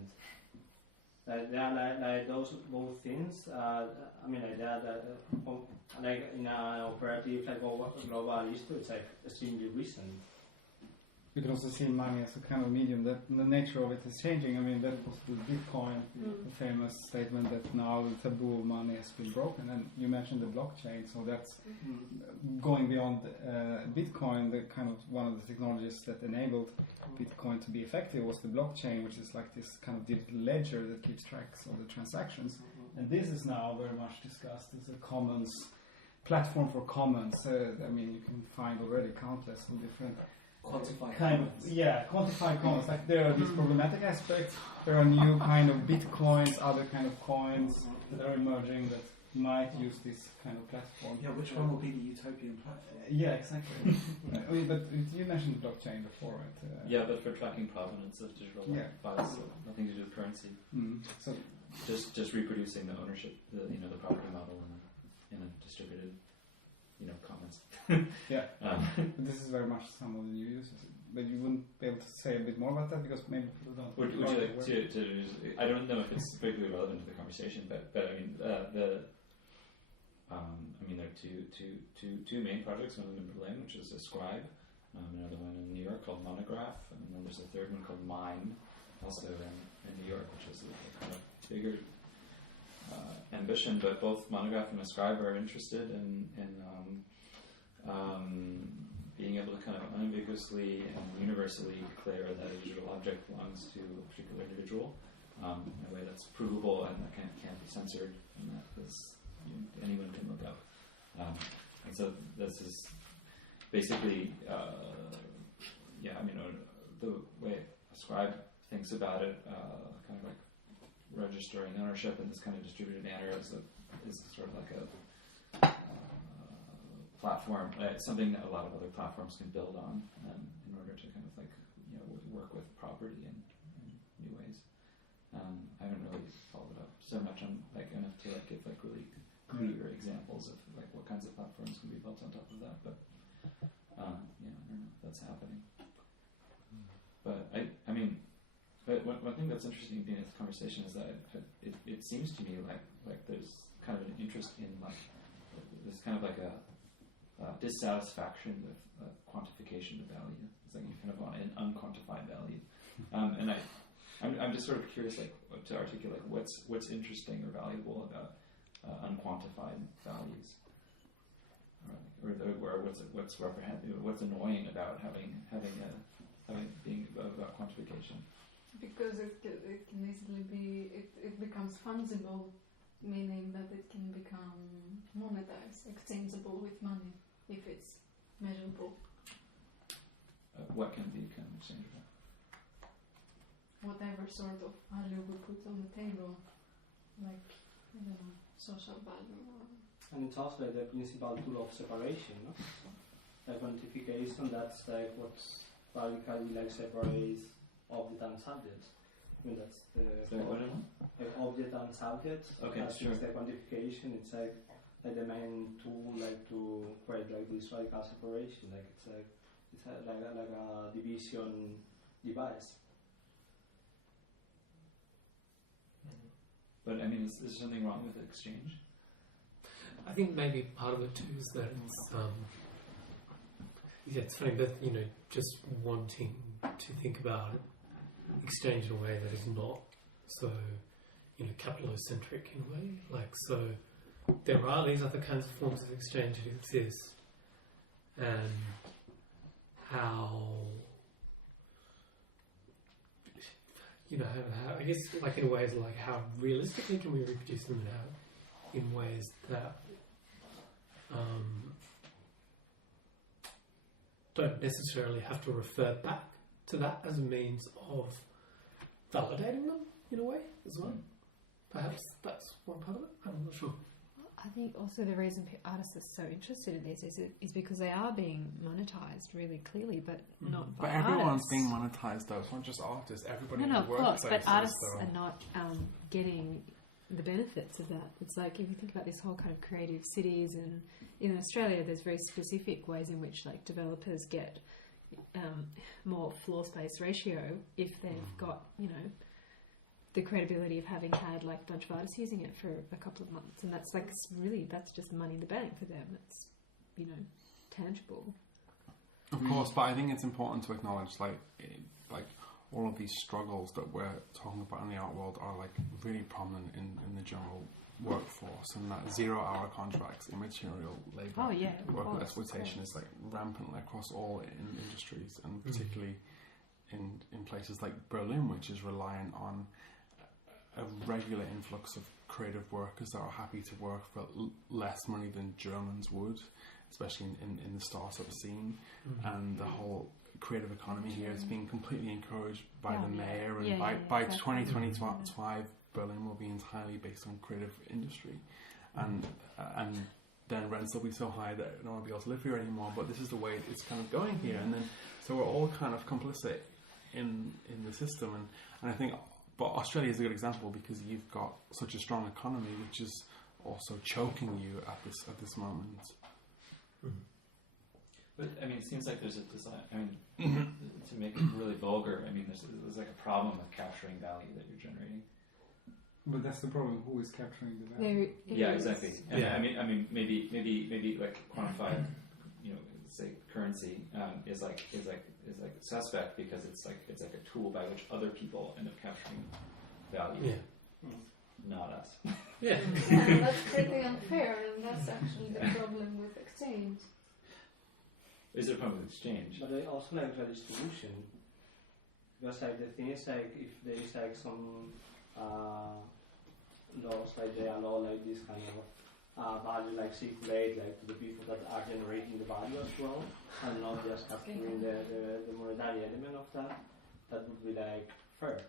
Like they are like those both things. I mean, like they are like in an operative like global issue. It's like extremely recent. You can also see money as a kind of medium that the nature of it is changing. I mean, that was with Bitcoin, the famous statement that now the taboo of money has been broken. And you mentioned the blockchain, so that's going beyond Bitcoin. The kind of one of the technologies that enabled Bitcoin to be effective was the blockchain, which is like this kind of digital ledger that keeps tracks of the transactions. And this is now very much discussed as a commons platform for commons. I mean, you can find already countless of different Quantify quantify coins. Like there are these problematic aspects. There are new kind of bitcoins, other kind of coins that are emerging that might use this kind of platform. Yeah, which one will be the utopian platform? Yeah, exactly. I mean, but you mentioned blockchain before, right? Yeah, but for tracking provenance of digital files, so nothing to do with currency. So just reproducing the ownership, the property model in a distributed, commons. Yeah, but this is very much some of the new uses. But you wouldn't be able to say a bit more about that because maybe people don't. Would you like to? I don't know if it's particularly relevant to the conversation, but I mean there are two main projects. One in Berlin, which is a scribe, another one in New York called Monograph, and then there's a third one called Mime, also in New York, which is a kind of bigger ambition. But both Monograph and a scribe are interested in being able to kind of unambiguously and universally declare that a digital object belongs to a particular individual in a way that's provable and that can't be censored, and that anyone can look up. And so this is basically, the way a scribe thinks about it, kind of like registering ownership in this kind of distributed manner is sort of like a platform, something that a lot of other platforms can build on in order to kind of like work with property in new ways. I haven't really followed it up so much on enough to give really clear examples of what kinds of platforms can be built on top of that, but I don't know if that's happening. But but one thing that's interesting in this conversation is that it seems to me like there's kind of an interest in there's kind of like a dissatisfaction with quantification of value. It's like you kind of want an unquantified value, and I'm just sort of curious, to articulate what's interesting or valuable about unquantified values, or what's annoying about being about quantification. Because it can easily be, it becomes fungible, meaning that it can become monetized, exchangeable with money, if it's measurable. What can become exchangeable? Whatever sort of value we put on the table, like, I don't know, social value. And it's also the principal tool of separation, no? Like quantification, that's like what radically separates object and subject. I mean, that's the object and subject. Okay, sure. The quantification, it's like the main tool to create this radical separation. It's like a division device. But I mean, is there something wrong with exchange? I think maybe part of it too is that it's funny, but just wanting to think about exchange in a way that is not so capitalocentric in a way. So there are these other kinds of forms of exchange that exist, and how how I guess in ways how realistically can we reproduce them now in ways that don't necessarily have to refer back to that as a means of validating them in a way as well. Perhaps that's one part of it. I'm not sure. I think also the reason artists are so interested in this is because they are being monetized really clearly, but not by artists. But everyone's being monetized monetized, though. It's not just artists. Everybody of course, but workplaces, artists are not getting the benefits of that. It's like if you think about this whole kind of creative cities, and in Australia there's very specific ways in which like developers get more floor space ratio if they've got, you know, the credibility of having had like a bunch of artists using it for a couple of months, and that's like really, that's just money in the bank for them. It's, you know, tangible. Of course, but I think it's important to acknowledge like all of these struggles that we're talking about in the art world are like really prominent in the general workforce, and that 0-hour contracts, immaterial labour, worker exploitation is like rampant across all industries, and particularly in places like Berlin, which is reliant on a regular influx of creative workers that are happy to work for less money than Germans would, especially in the startup scene. And the whole creative economy here is being completely encouraged by the mayor, and by 2025 Berlin will be entirely based on creative industry, and then rents will be so high that no one will be able to live here anymore. But this is the way it's kind of going here, and then so we're all kind of complicit in the system, and I think, but Australia is a good example because you've got such a strong economy, which is also choking you at this moment. But I mean, it seems like there's a design. I mean, to make it really vulgar, I mean, there's like a problem with capturing value that you're generating. But that's the problem. Who is capturing the value? Yeah, exactly. And I mean, maybe like quantify, you know, say currency is like suspect because it's like a tool by which other people end up capturing value. Not us. And that's pretty unfair, and that's actually the problem with exchange. Is there a problem with exchange? But I also like redistribution, because like the thing is like if there is like some laws, like they allow like this kind of value like circulate like to the people that are generating the value as well, and not just capturing the monetary element of that, that would be like fair.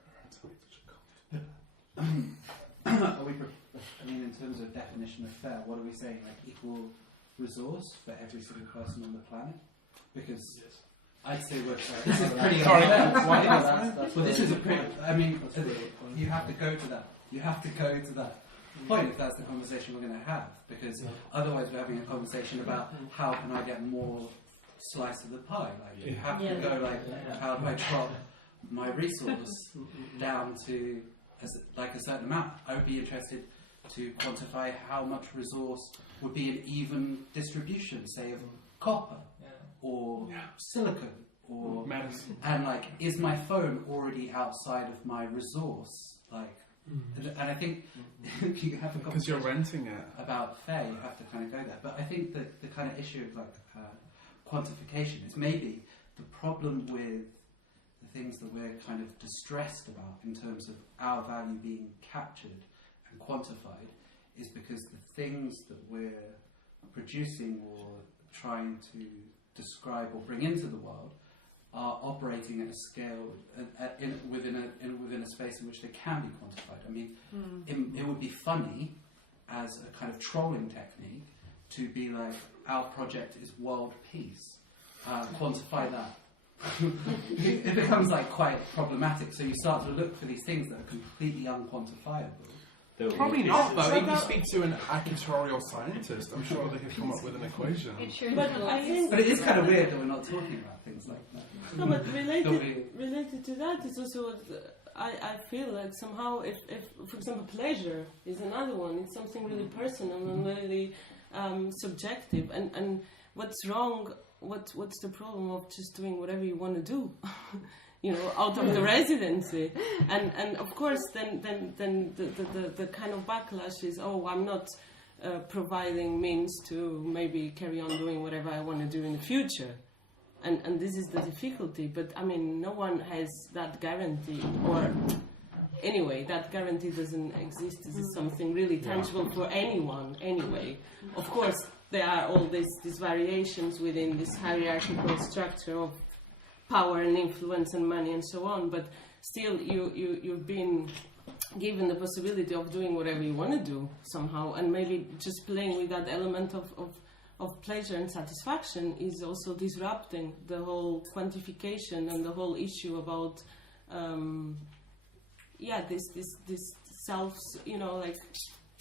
I mean, in terms of definition of fair, what are we saying? Like equal resource for every single person on the planet? Because I'd say this is pretty unfair. Well, this is a pretty. I mean, you have to go to that. You have to go to that point if that's the conversation we're going to have. Because otherwise, we're having a conversation about how can I get more slice of the pie. Like you have to go like how do I drop my resource down to a certain amount. I would be interested to quantify how much resource would be an even distribution, say of copper or silicon or medicine, and like is my phone already outside of my resource? Like, and I think you have a conversation because you're renting it about fair. You have to kind of go there. But I think that the kind of issue of like quantification is maybe the problem with the things that we're kind of distressed about in terms of our value being captured and quantified is because the things that we're producing or trying to describe or bring into the world are operating at a scale within a space in which they can be quantified. I mean, it would be funny as a kind of trolling technique to be like, our project is world peace. Quantify that. It becomes like quite problematic. So you start to look for these things that are completely unquantifiable. Probably not, though. If you speak to an actuarial scientist, I'm sure they could come up with an equation. But it is kind of weird that we're not talking about things like that. No, but related to that is also what I feel like somehow if for example pleasure is another one. It's something really personal and really subjective. And what's wrong? What's the problem of just doing whatever you want to do? You know, out of the residency, and of course, then the kind of backlash is, oh, I'm not providing means to maybe carry on doing whatever I want to do in the future, and this is the difficulty. But I mean, no one has that guarantee, or anyway, that guarantee doesn't exist. This is something really tangible for anyone. Anyway, of course, there are all these variations within this hierarchical structure of power and influence and money and so on, but still you've been given the possibility of doing whatever you want to do somehow, and maybe just playing with that element of pleasure and satisfaction is also disrupting the whole quantification and the whole issue about this like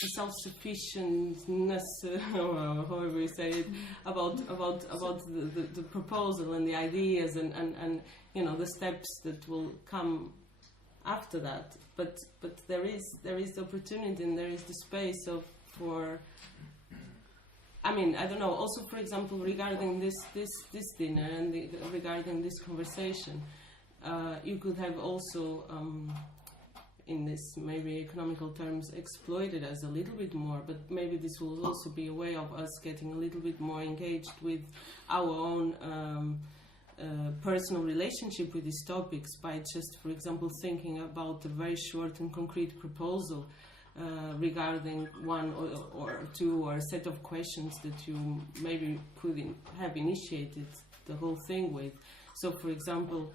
the self-sufficientness, however you say it, about the proposal and the ideas and the steps that will come after that. But there is the opportunity and there is the space for. I mean, I don't know. Also, for example, regarding this dinner and regarding this conversation, you could have also, in this maybe economical terms, exploited as a little bit more. But maybe this will also be a way of us getting a little bit more engaged with our own personal relationship with these topics by just, for example, thinking about a very short and concrete proposal. Regarding one or two or a set of questions that you maybe could have initiated the whole thing with. So, for example,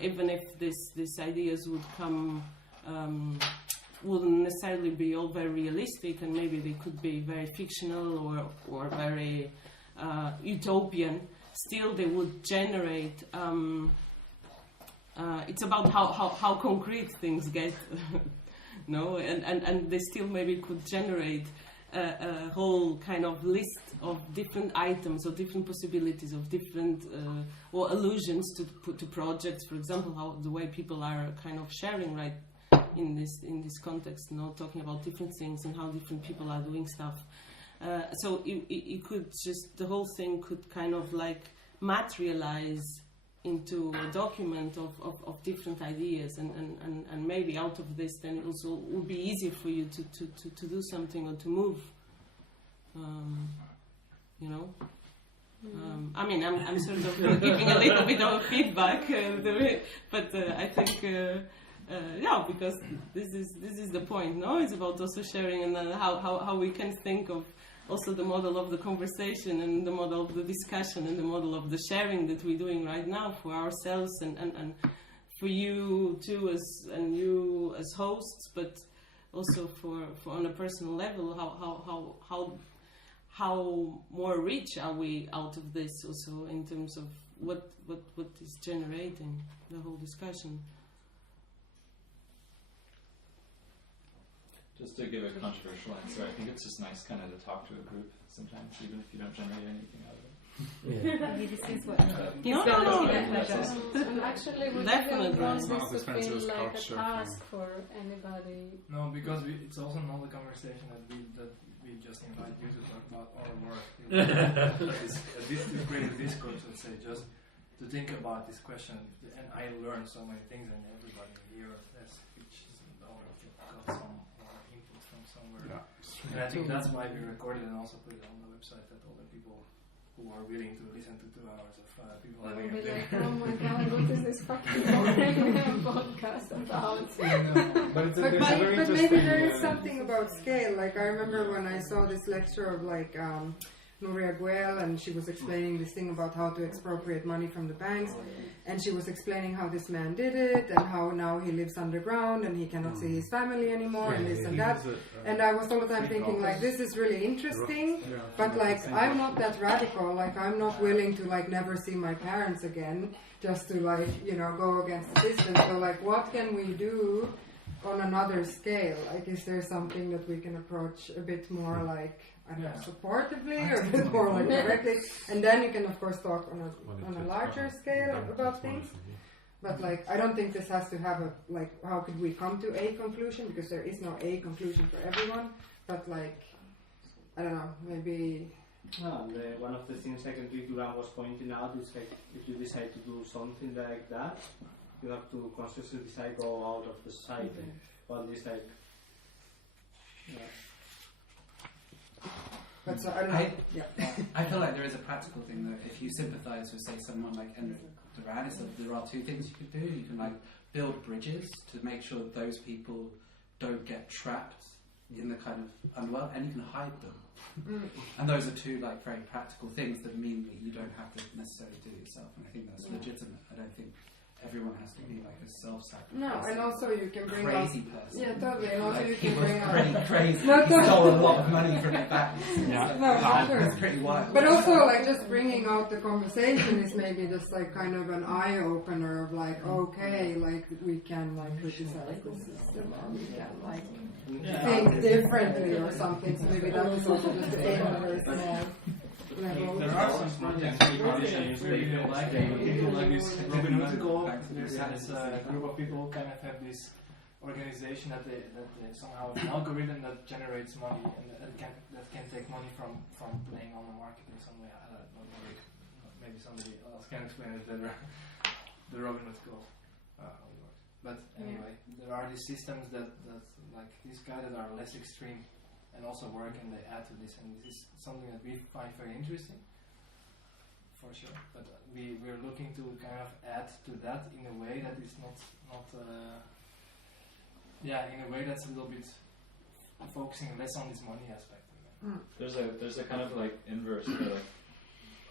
even if these ideas would come, wouldn't necessarily be all very realistic, and maybe they could be very fictional or very utopian, still they would generate. It's about how concrete things get. No, and they still maybe could generate a whole kind of list of different items or different possibilities of different or allusions to projects. For example, how the way people are kind of sharing right in this context, talking about different things and how different people are doing stuff. So it could just the whole thing could kind of like materialize into a document of different ideas and maybe out of this then it also would be easier for you to do something or to move, I mean I'm sort of giving a little bit of feedback, but I think because this is the point, it's about also sharing and how we can think of also the model of the conversation and the model of the discussion and the model of the sharing that we're doing right now for ourselves and for you too as hosts, but also for on a personal level, how more rich are we out of this also in terms of what is generating the whole discussion. Just to give a controversial answer, I think it's just nice kind of to talk to a group sometimes, even if you don't generate anything out of it. This is what And actually, we didn't want this to feel like a task for anybody. No, because it's also not a conversation that we just invite you to talk about our work. To create a discourse, let's say, just to think about this question. And I learned so many things, and everybody here has got some more input from somewhere. Yeah. And I think that's why we recorded and also put it on the website, that all the people who are willing to listen to 2 hours of people having a like, oh my god, what is this fucking boring podcast about? But maybe there is something about scale. Like I remember when I saw this lecture of like Nuria Guel, and she was explaining this thing about how to expropriate money from the banks, and she was explaining how this man did it and how now he lives underground and he cannot see his family anymore and this and that. And I was all the time thinking like, this is really interesting, but like I'm not that radical. Like I'm not willing to like never see my parents again just to like, you know, go against the system. So like what can we do on another scale? Like is there something that we can approach a bit more like, I don't know, supportively or a bit more like directly, and then you can of course talk on a larger scale about things. But like I don't think this has to have a like how could we come to a conclusion, because there is no a conclusion for everyone. But like I don't know, maybe. One of the things I can do, Duran was pointing out, is like if you decide to do something like that, you have to consciously decide go out of the society. Or at least like. But so I don't know. I feel like there is a practical thing that if you sympathise with, say, someone like Renata, there are 2 things you could do. You can like build bridges to make sure that those people don't get trapped in the kind of underworld, and you can hide them. And those are 2 like very practical things that mean that you don't have to necessarily do it yourself. And I think that's legitimate. I don't think everyone has to be like a self-sacrifice. No, and also you can bring crazy out, person. yeah, totally, and also like, you he can was bring out pretty crazy. No, He stole a lot of money from the back. No, for sure. It's pretty wild. But also, like, just bringing out the conversation is maybe just like kind of an eye opener of like, okay, like we can like criticize the system, or we can like think differently or something. So maybe that is also just the aim of very small level. There are some projects where people like this Robin There's a group of people who kind of have this organization that they somehow have an algorithm that generates money and that can take money from playing on the market in some way. I don't know, maybe somebody else can explain it better. The Robin Hood goal. But anyway, there are these systems that like these guys that are less extreme and also work, and they add to this, and this is something that we find very interesting, for sure. But we're looking to kind of add to that in a way that is not in a way that's a little bit focusing less on this money aspect. There's a kind of like inverse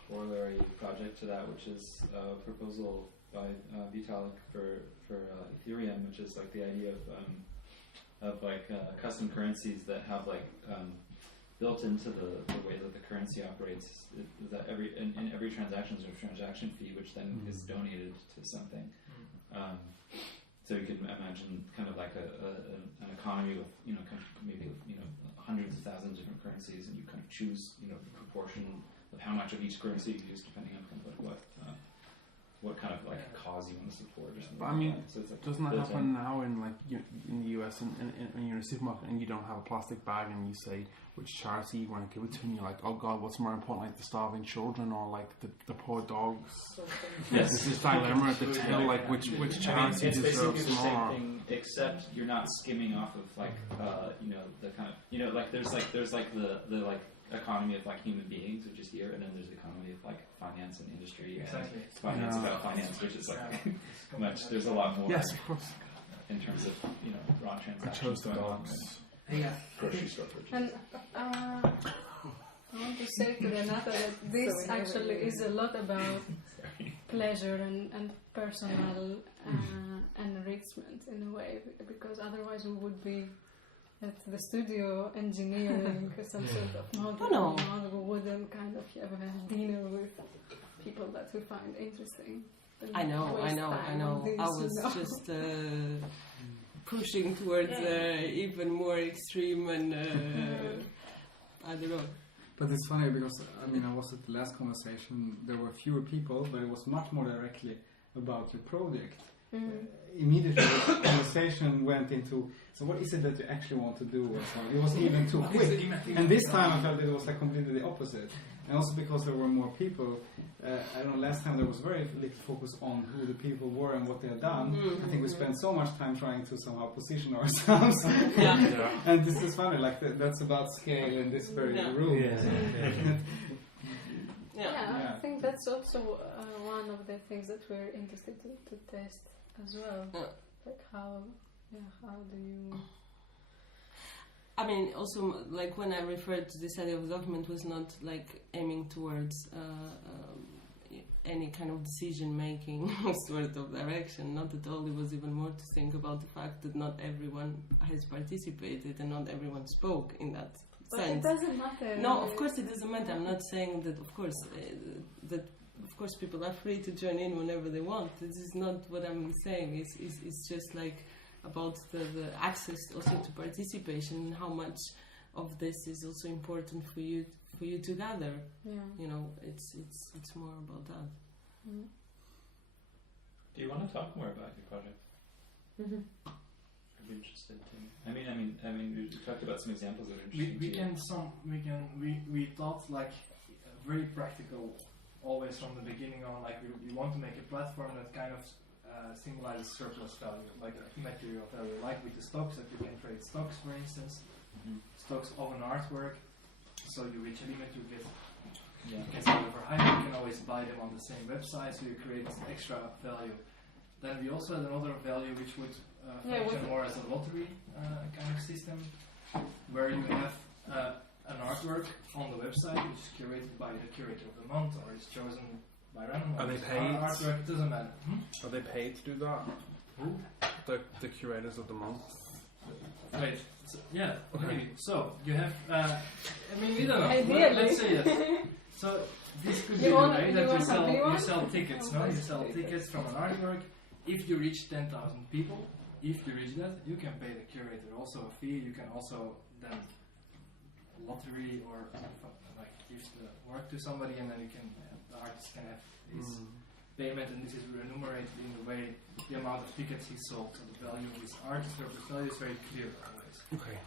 corollary project to that, which is a proposal by Vitalik for Ethereum, which is like the idea of like custom currencies that have like built into the way that the currency operates that in every transaction there's a transaction fee, which then is donated to something. So you can imagine kind of like an economy with maybe hundreds of thousands of different currencies, and you kind of choose the proportion of how much of each currency you use depending on kind of like what kind of like cause you want to support or something. But I mean, so it's like doesn't that happen now in like in the US and you're in a supermarket and you don't have a plastic bag and you say which charity you want to give it to, and you're like, oh God, what's more important, like the starving children or like the poor dogs? Yes, there's this dilemma at the tail, like which charity it's deserves basically the more. same thing, except you're not skimming off of like the kind of like there's the like economy of like human beings, which is here, and then there's the economy of like finance and industry. Exactly. And finance about finance, which is like much. There's a lot more. Yes, of course. In terms of raw transactions. I chose the going on dogs. and Yeah. grocery store purchases. And I want to say to Renata that this actually is a lot about pleasure and personal enrichment in a way, because otherwise we would be at the studio engineering some sort of model. We wouldn't kind of have a dinner with people that we find interesting. I know. This, I was just pushing towards even more extreme and I don't know. But it's funny because I was at the last conversation. There were fewer people, but it was much more directly about your project. Immediately, the conversation went into, so what is it that you actually want to do? Or so it wasn't even too quick. And this time I felt it was like completely the opposite. And also because there were more people, I don't know, last time there was very little focus on who the people were and what they had done. I think we spent so much time trying to somehow position ourselves. And this is funny, like that's about scale in this very room. Yeah, I think that's also one of the things that we're interested to test as well. Like how do you... I mean, also, like when I referred to this idea of document was not like aiming towards any kind of decision making sort of direction. Not at all. It was even more to think about the fact that not everyone has participated and not everyone spoke in that but sense. It doesn't matter. No, of course it doesn't matter. I'm not saying that. Of course, people are free to join in whenever they want. This is not what I'm saying. It's just like about the access also to participation and how much of this is also important for you to gather. It's more about that. Do you want to talk more about your project? I'd be interested too. I mean, we talked about some examples that are interesting. We thought like very practical, always from the beginning on. Like we want to make a platform that kind of symbolizes surplus value, like immaterial value, like with the stocks, that you can trade stocks, for instance, stocks of an artwork. So you reach a limit, you can sell it for higher. You can always buy them on the same website, so you create extra value. Then we also had another value which would function more as a lottery kind of system, where you have an artwork on the website which is curated by the curator of the month, or is chosen by random. Are they It's paid? Artwork, it doesn't matter. Are they paid to do that? Who? The curators of the month. Wait, yeah, okay. So you have, I mean, we don't know. Ideally. Let's say that. So this could be You the want- way you that want something you one? sell tickets. No, you sell Okay. tickets from an artwork. If you reach 10,000 people, if you reach that, you can pay the curator also a fee. You can also then lottery or like give the work to somebody, and then you can the artist can have his payment, and this is remunerated in the way the amount of tickets he sold. So the value of his artist or the value is very clear always. Okay.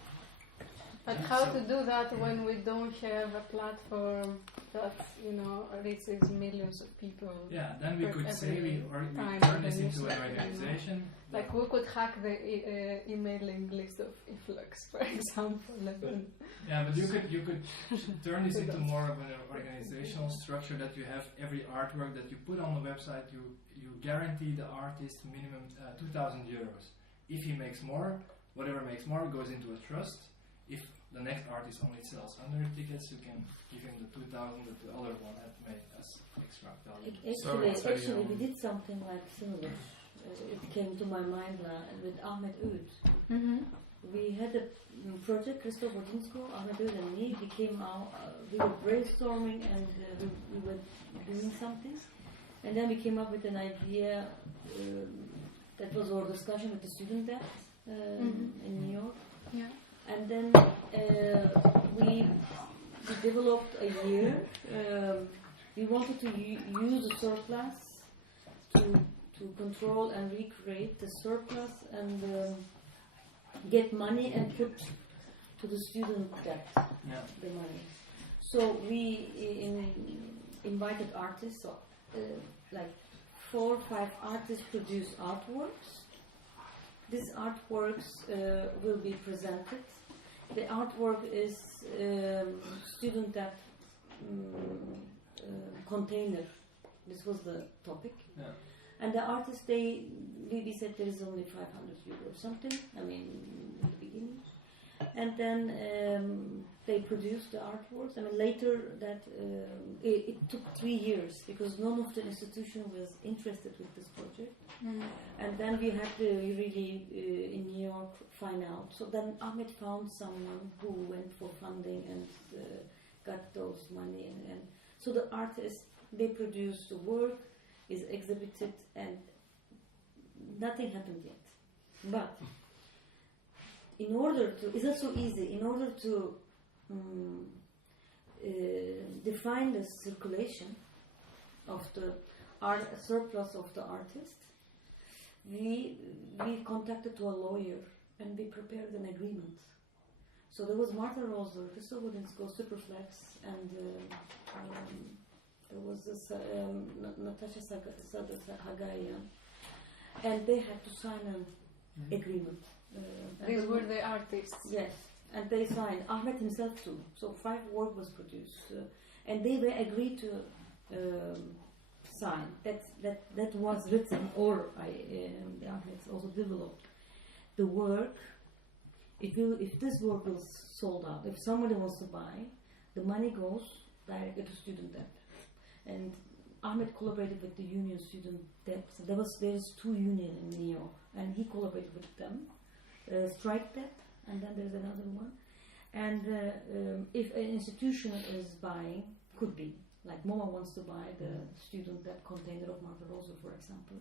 But how to do that when we don't have a platform that, you know, reaches millions of people? Yeah, then we could say we time turn this when into you an say, you know. organization. Like we could hack the emailing list of influx, for example. Yeah, but you could turn this into more of an organizational structure that you have every artwork that you put on the website. You guarantee the artist minimum 2,000 euros. If he makes more, whatever makes more goes into a trust. If the next artist only sells 100 tickets, you can give him the 2,000 that the other one had made as extra value. Actually, we did something like similar. It came to my mind with Ahmed Oud. Mm-hmm. We had a project, Kristoffer, Ahmed Oud and me. We came out, we were brainstorming and we were doing something. And then we came up with an idea that was our discussion with the student debt in New York. Yeah. And then we developed a year. We wanted to use the surplus to control and recreate the surplus and get money and put to the student debt the money. So we invited artists, like 4 or 5 artists produce artworks. These artworks will be presented. The artwork is student debt container. This was the topic. Yeah. And the artists, we said there is only 500 euro or something, I mean, in the beginning. And then they produced the artworks. I mean, later that, it took 3 years because none of the institution was interested with this project. Mm. And then we had to really, in New York, find out. So then Ahmed found someone who went for funding and got those money. And so the artists, they produced the work, is exhibited, and nothing happened yet. But in order to, it's not so easy, in order to define the circulation of the surplus of the artist, we contacted to a lawyer and we prepared an agreement. So there was Martha Roser, Kristoffer, Superflex, and there was this Natasha Hagaya, and they had to sign an agreement. These were the artists. Yes, and they signed. Ahmed himself too. So 5 work was produced, and they were agreed to sign. That was written, or Ahmed also developed the work. If this work was sold out, if somebody wants to buy, the money goes directly to student debt. And Ahmed collaborated with the union student debt. So there's 2 unions in New York, and he collaborated with them. Strike debt, and then there's another one. And if an institution is buying, could be like MoMA wants to buy the student debt container of Martha Rosa, for example,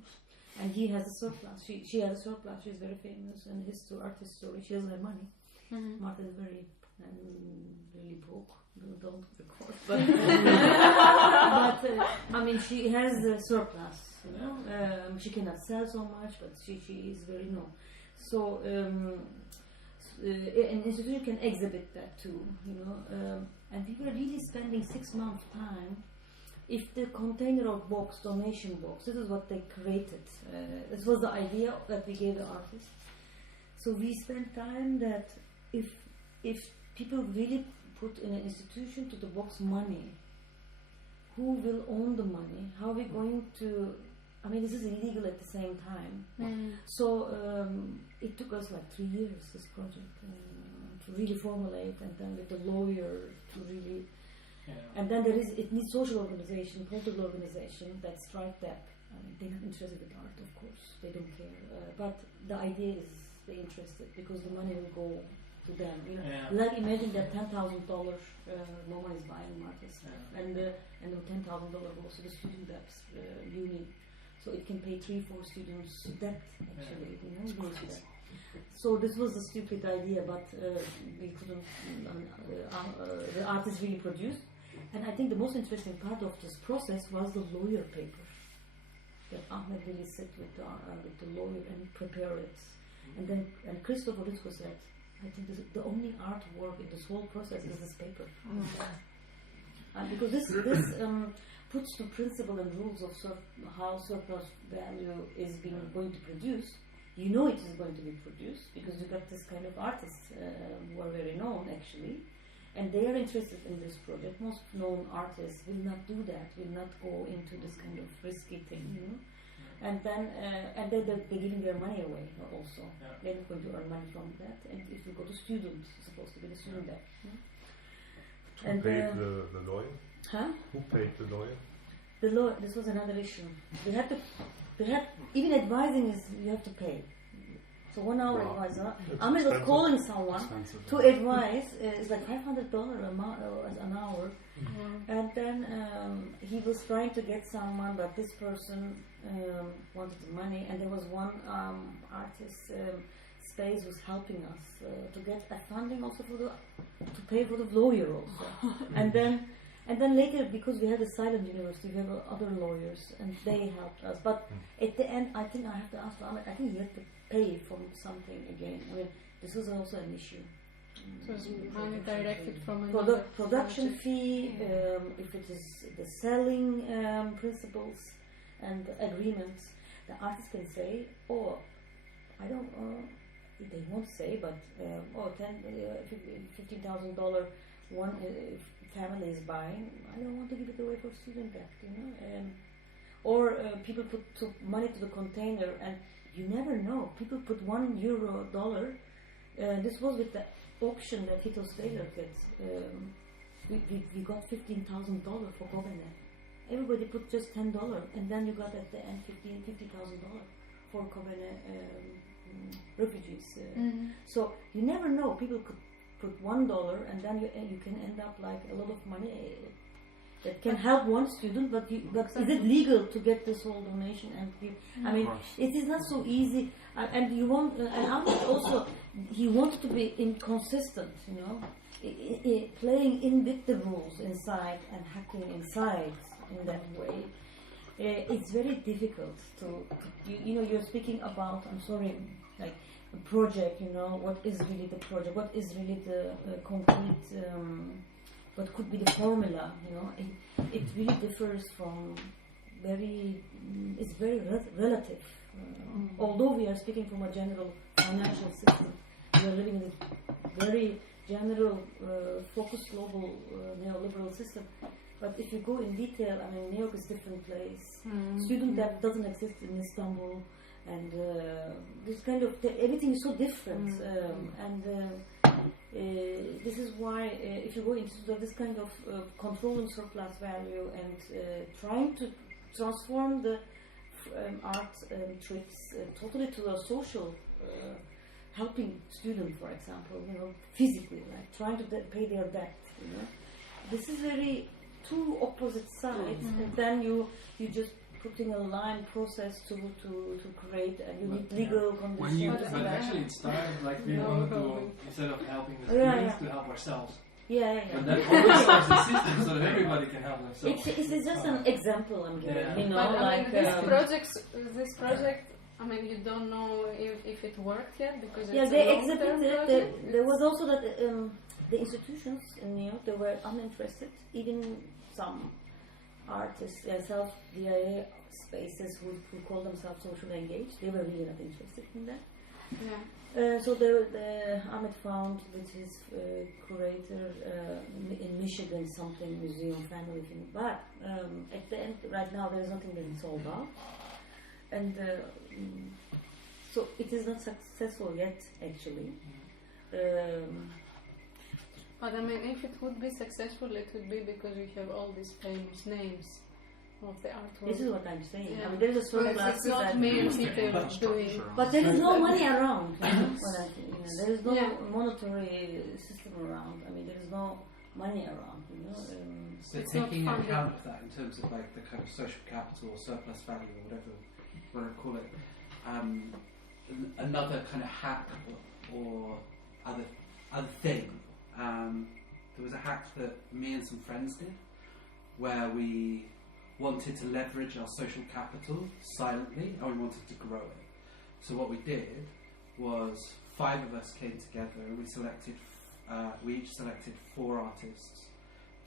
and he has a surplus. She has a surplus. She's very famous, and his art history. She doesn't have money. Mm-hmm. Martha is very really broke. Don't record, but I mean, she has a surplus. You know, she cannot sell so much, but she is very known. So an institution can exhibit that too, you know. And we were really spending 6 months time. If the container of box, donation box, this is what they created. This was the idea that we gave the artists. So we spent time that if people really put in an institution to the box money, who will own the money? How are we going to? I mean, this is illegal at the same time. Mm. So it took us like 3 years, this project, to really formulate, and then with the lawyer to really And then it needs social organization, political organization that strike that. They're not interested in art, of course. They don't care. But the idea is they're interested because the money will go to them. Like imagine that $10,000 Maimon is buying artist, and the $10,000 goes to the student debt union, so it can pay 3-4 students debt actually. Goes to that. So this was a stupid idea, but we couldn't. The artist really produced, and I think the most interesting part of this process was the lawyer paper. That Ahmed really sit with the lawyer and prepare it, and then Kristoffer said, I think the only artwork in this whole process is this paper. Because this puts the principle and rules of how surplus value is going to produce. You know it is going to be produced because you got this kind of artists who are very known actually, and they are interested in this project. Most known artists will not do that, will not go into this kind of risky thing, And then they're giving their money away also. They're not going to earn money from that. And if you go to students, it's supposed to be the student debt. Who paid the lawyer? Huh? Who paid the lawyer? The lawyer. This was another issue. Even advising is you have to pay. So 1 hour advisor. Ahmed was calling someone to advise. It's like $500 an hour. And then he was trying to get someone, but this person wanted the money, and there was one artist space was helping us to get a funding also to pay for the lawyer also. and then later, because we had a silent university, we have other lawyers, and they helped us. But at the end, I think I have to ask Ahmed, I think he had to pay for something again. I mean, this was also an issue. So it's money directed from another production fee, if it is the selling principles and agreements, the artist can say, I don't, they won't say, but $15,000 one family is buying, I don't want to give it away for student debt, or people took money to the container, and you never know. People put $1. This was with the auction that Hito Taylor gets. We got $15,000 for Covenant. Everybody put just $10, and then you got at the end $50,000 for Covenant refugees. So you never know. People could put $1, and then you can end up like a lot of money that can help one student. But is it legal to get this whole donation and give? I mean, it is not so easy. And you want, and Ahmed also, he wanted to be inconsistent, playing in with the rules inside and hacking inside in that way. It's very difficult to you're speaking about, I'm sorry, like a project, what is really the project, what is really the concrete, what could be the formula, it really differs from it's very relative. Although we are speaking from a general financial system, we are living in a very general, focused global neoliberal system. But if you go in detail, I mean, New York is a different place. Student debt doesn't exist in Istanbul, and this kind of everything is so different. This is why if you go into this kind of controlling surplus value and trying to transform the art tricks totally to a social helping student, for example, physically, like trying to pay their debt. This is very two opposite sides, and then you just putting a line process to create, and you need legal conditions. But actually, it started like we wanted to, instead of helping the students, to help ourselves. But that always starts the system so that everybody can help themselves. It's just an example I'm giving. But this project, I mean, you don't know if it worked yet because it's they exhibited. There was also that the institutions in New York, they were uninterested. Even some artists, self-DIA spaces who call themselves socially engaged, they were really not interested in that. So Ahmed found with his curator in Michigan something museum family thing, but at the end, right now there is nothing being sold out, and so it is not successful yet actually. But I mean, if it would be successful, it would be because we have all these famous names of the artwork. This is what I'm saying. Yeah. I mean, there is a sort of it's not many people doing. But there is no money around. You know what I think? You know, there is no monetary system around. I mean, there is no money around. You know. So taking account of that in terms of like the kind of social capital or surplus value or whatever you want to call it, another kind of hack or other thing. There was a hack that me and some friends did, where we wanted to leverage our social capital silently, and we wanted to grow it. So what we did was 5 of us came together and we each selected 4 artists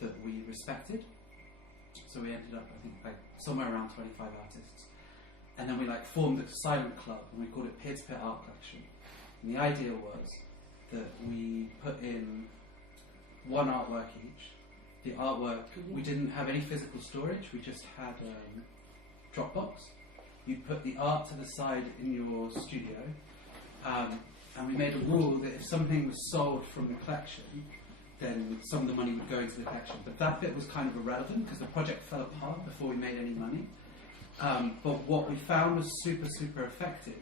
that we respected. So we ended up, I think, like somewhere around 25 artists. And then we like formed a silent club and we called it Peer-to-Peer Art Collection. And the idea was that we put in 1 artwork each. The artwork, we didn't have any physical storage, we just had a Dropbox. You put the art to the side in your studio, and we made a rule that if something was sold from the collection, then some of the money would go into the collection. But that bit was kind of irrelevant because the project fell apart before we made any money. But what we found was super, super effective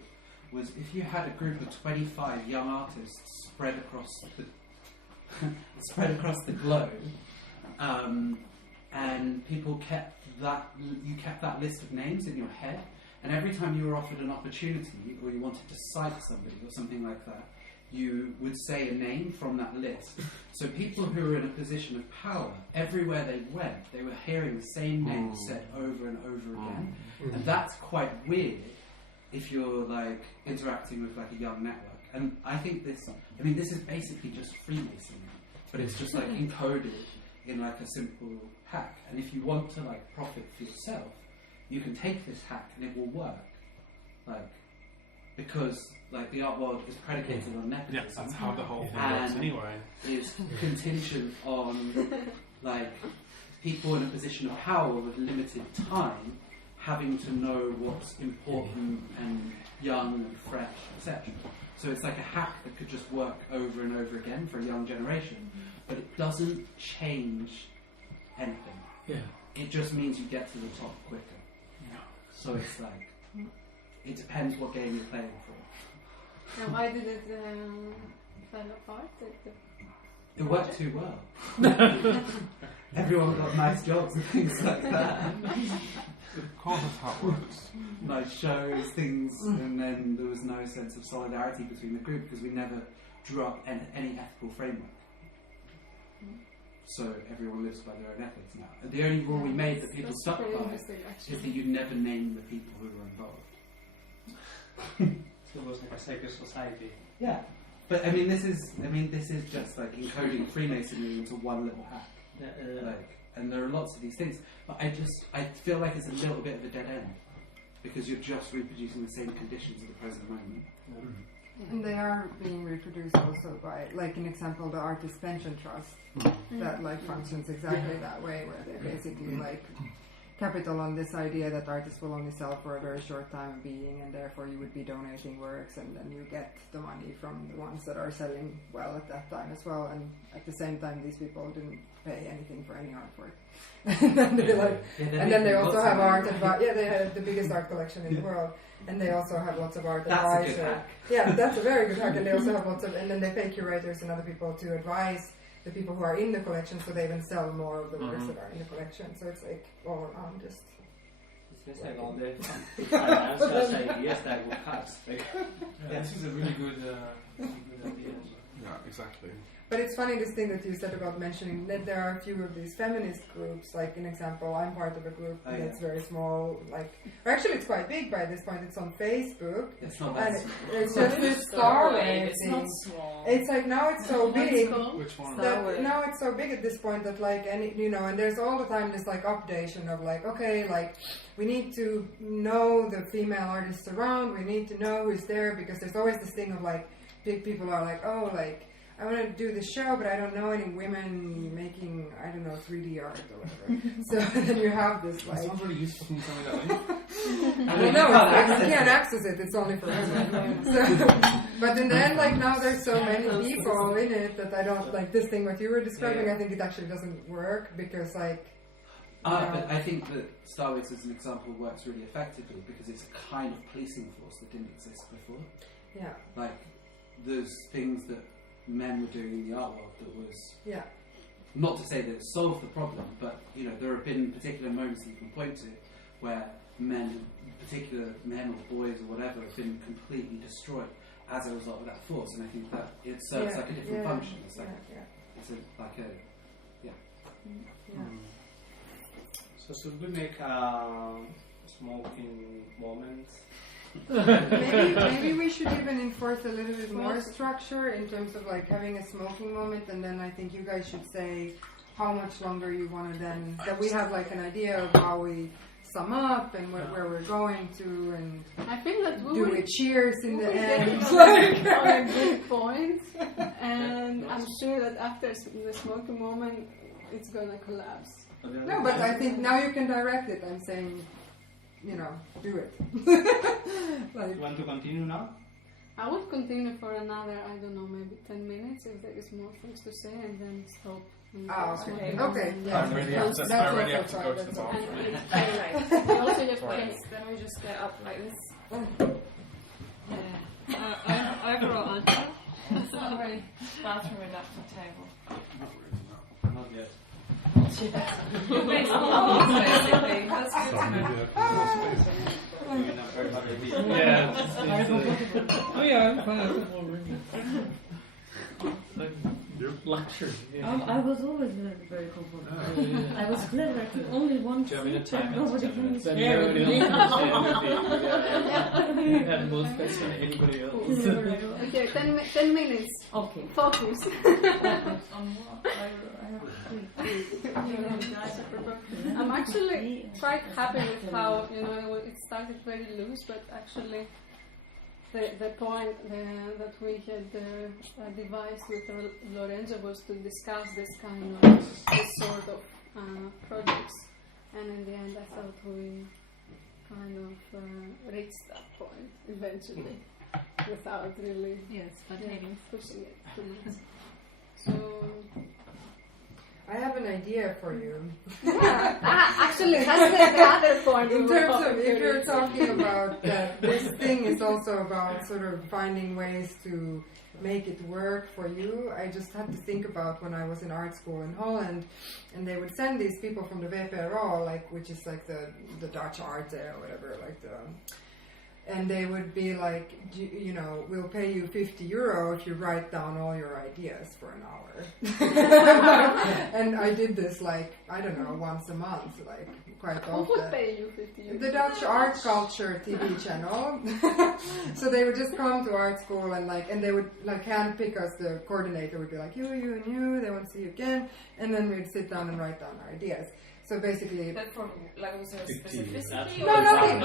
was if you had a group of 25 young artists spread across the globe, and people kept that list of names in your head, and every time you were offered an opportunity or you wanted to cite somebody or something like that, you would say a name from that list. So people who were in a position of power, everywhere they went, they were hearing the same name said over and over again. And that's quite weird if you're like interacting with like a young network. And I think this is basically just Freemasonry, but it's just like encoded in like a simple hack. And if you want to like profit for yourself, you can take this hack and it will work. Like, because like the art world is predicated on nepotism. Yeah, that's how the whole thing works anyway. Is contingent on like people in a position of power with limited time having to know what's important and young and fresh, etc. So it's like a hack that could just work over and over again for a young generation, but it doesn't change anything. Yeah. It just means you get to the top quicker. Yeah. So it's like, it depends what game you're playing for. And why did it fall apart? It worked too well. Everyone got nice jobs and things like that. Of course that's how it works. Nice shows, things, and then there was no sense of solidarity between the group because we never drew up any ethical framework. So everyone lives by their own ethics now. And the only rule we made that people stuck by is that you never name the people who were involved. So it was like a sacred society. Yeah, but I mean, this is just like encoding Freemasonry into one little hack. Like, and there are lots of these things, but I feel like it's a little bit of a dead end because you're just reproducing the same conditions at the present moment. And they are being reproduced also by, like, an example, the Artist Pension Trust that like functions exactly that way, where they basically like capital on this idea that artists will only sell for a very short time being, and therefore you would be donating works, and then you get the money from the ones that are selling well at that time as well. And at the same time, these people didn't pay anything for any artwork. And then they and then they also have art they have the biggest art collection in the world, and they also have lots of art advice. That's a good hack. Yeah, that's a very good hack. And they also have lots of, and then they pay curators and other people to advise the people who are in the collection, so they even sell more of the works that are in the collection. So it's like all around just. It's just like all the financial ideas that will cost. This is a really good idea. Yeah, exactly. But it's funny, this thing that you said about mentioning that there are a few of these feminist groups. Like, an example, I'm part of a group that's very small. Like, or actually, it's quite big by this point. It's on Facebook. It's not that small. It's just this Starway. It's not small. It's like, now it's so big. Which one? Now it's so big at this point that like and there's all the time this like updation of like, okay, like we need to know the female artists around. We need to know who's there, because there's always this thing of like big people are like, oh, like I want to do the show, but I don't know any women making, I don't know, 3D art or whatever. So then you have this like. It sounds really useful. Can you tell me that link? You can't access it. It's only for women. But in the end, like now, there's so many people in it that I don't like this thing. What you were describing, I think it actually doesn't work because like. But I think that Star Wars as an example works really effectively because it's a kind of policing force that didn't exist before. Yeah. Like those things that men were doing in the art world that was. Yeah. Not to say that it solved the problem, but you know there have been particular moments that you can point to where particular men or boys or whatever, have been completely destroyed as a result of that force, and I think that it serves like a different function. It's like So should we make a smoking moment? maybe we should even enforce a little bit more structure in terms of like having a smoking moment, and then I think you guys should say how much longer you want to then, that we have like an idea of how we sum up and where we're going to, and I feel that we do will, it cheers in the end. On a good point, and I'm sure that after the smoking moment, it's gonna collapse. No, but I think now you can direct it. I'm saying, you know, do it. You want to continue now? I would continue for another, I don't know, maybe 10 minutes if there is more things to say, and then stop. Okay. Yeah. I really have to go to the And bathroom. we also have plates, then we just get up like this. Overall answer? Sorry. Bathroom and up the table. Not yet. It makes a lot of sense, basically. That's good to know. Oh yeah, I'm fine. Lecture. I was always very comfortable. I was clever. I took only one seat, but nobody can share with me. You had more space than anybody else. Okay, 10 minutes. Okay. Focus. On what? I have I'm actually quite happy with how, you know, it started very loose, but actually the point that we had devised with Lorenzo was to discuss this sort of projects, and in the end I thought we kind of reached that point eventually without really pushing it too much. So I have an idea for you. Yeah, actually, that's the other point. In terms of, if you're talking about that, this thing is also about sort of finding ways to make it work for you. I just had to think about when I was in art school in Holland, and they would send these people from the VPRO, like, which is like the Dutch art or whatever, like the. And they would be like, you know, we'll pay you €50 if you write down all your ideas for an hour. And I did this like, I don't know, once a month, like quite often. Who would pay you €50? The Dutch Art Culture TV channel. So they would just come to art school and they would like handpick us. The coordinator would be like, you and you, they want to see you again. And then we'd sit down and write down our ideas. So basically, but for like was there a specificity? No, nothing.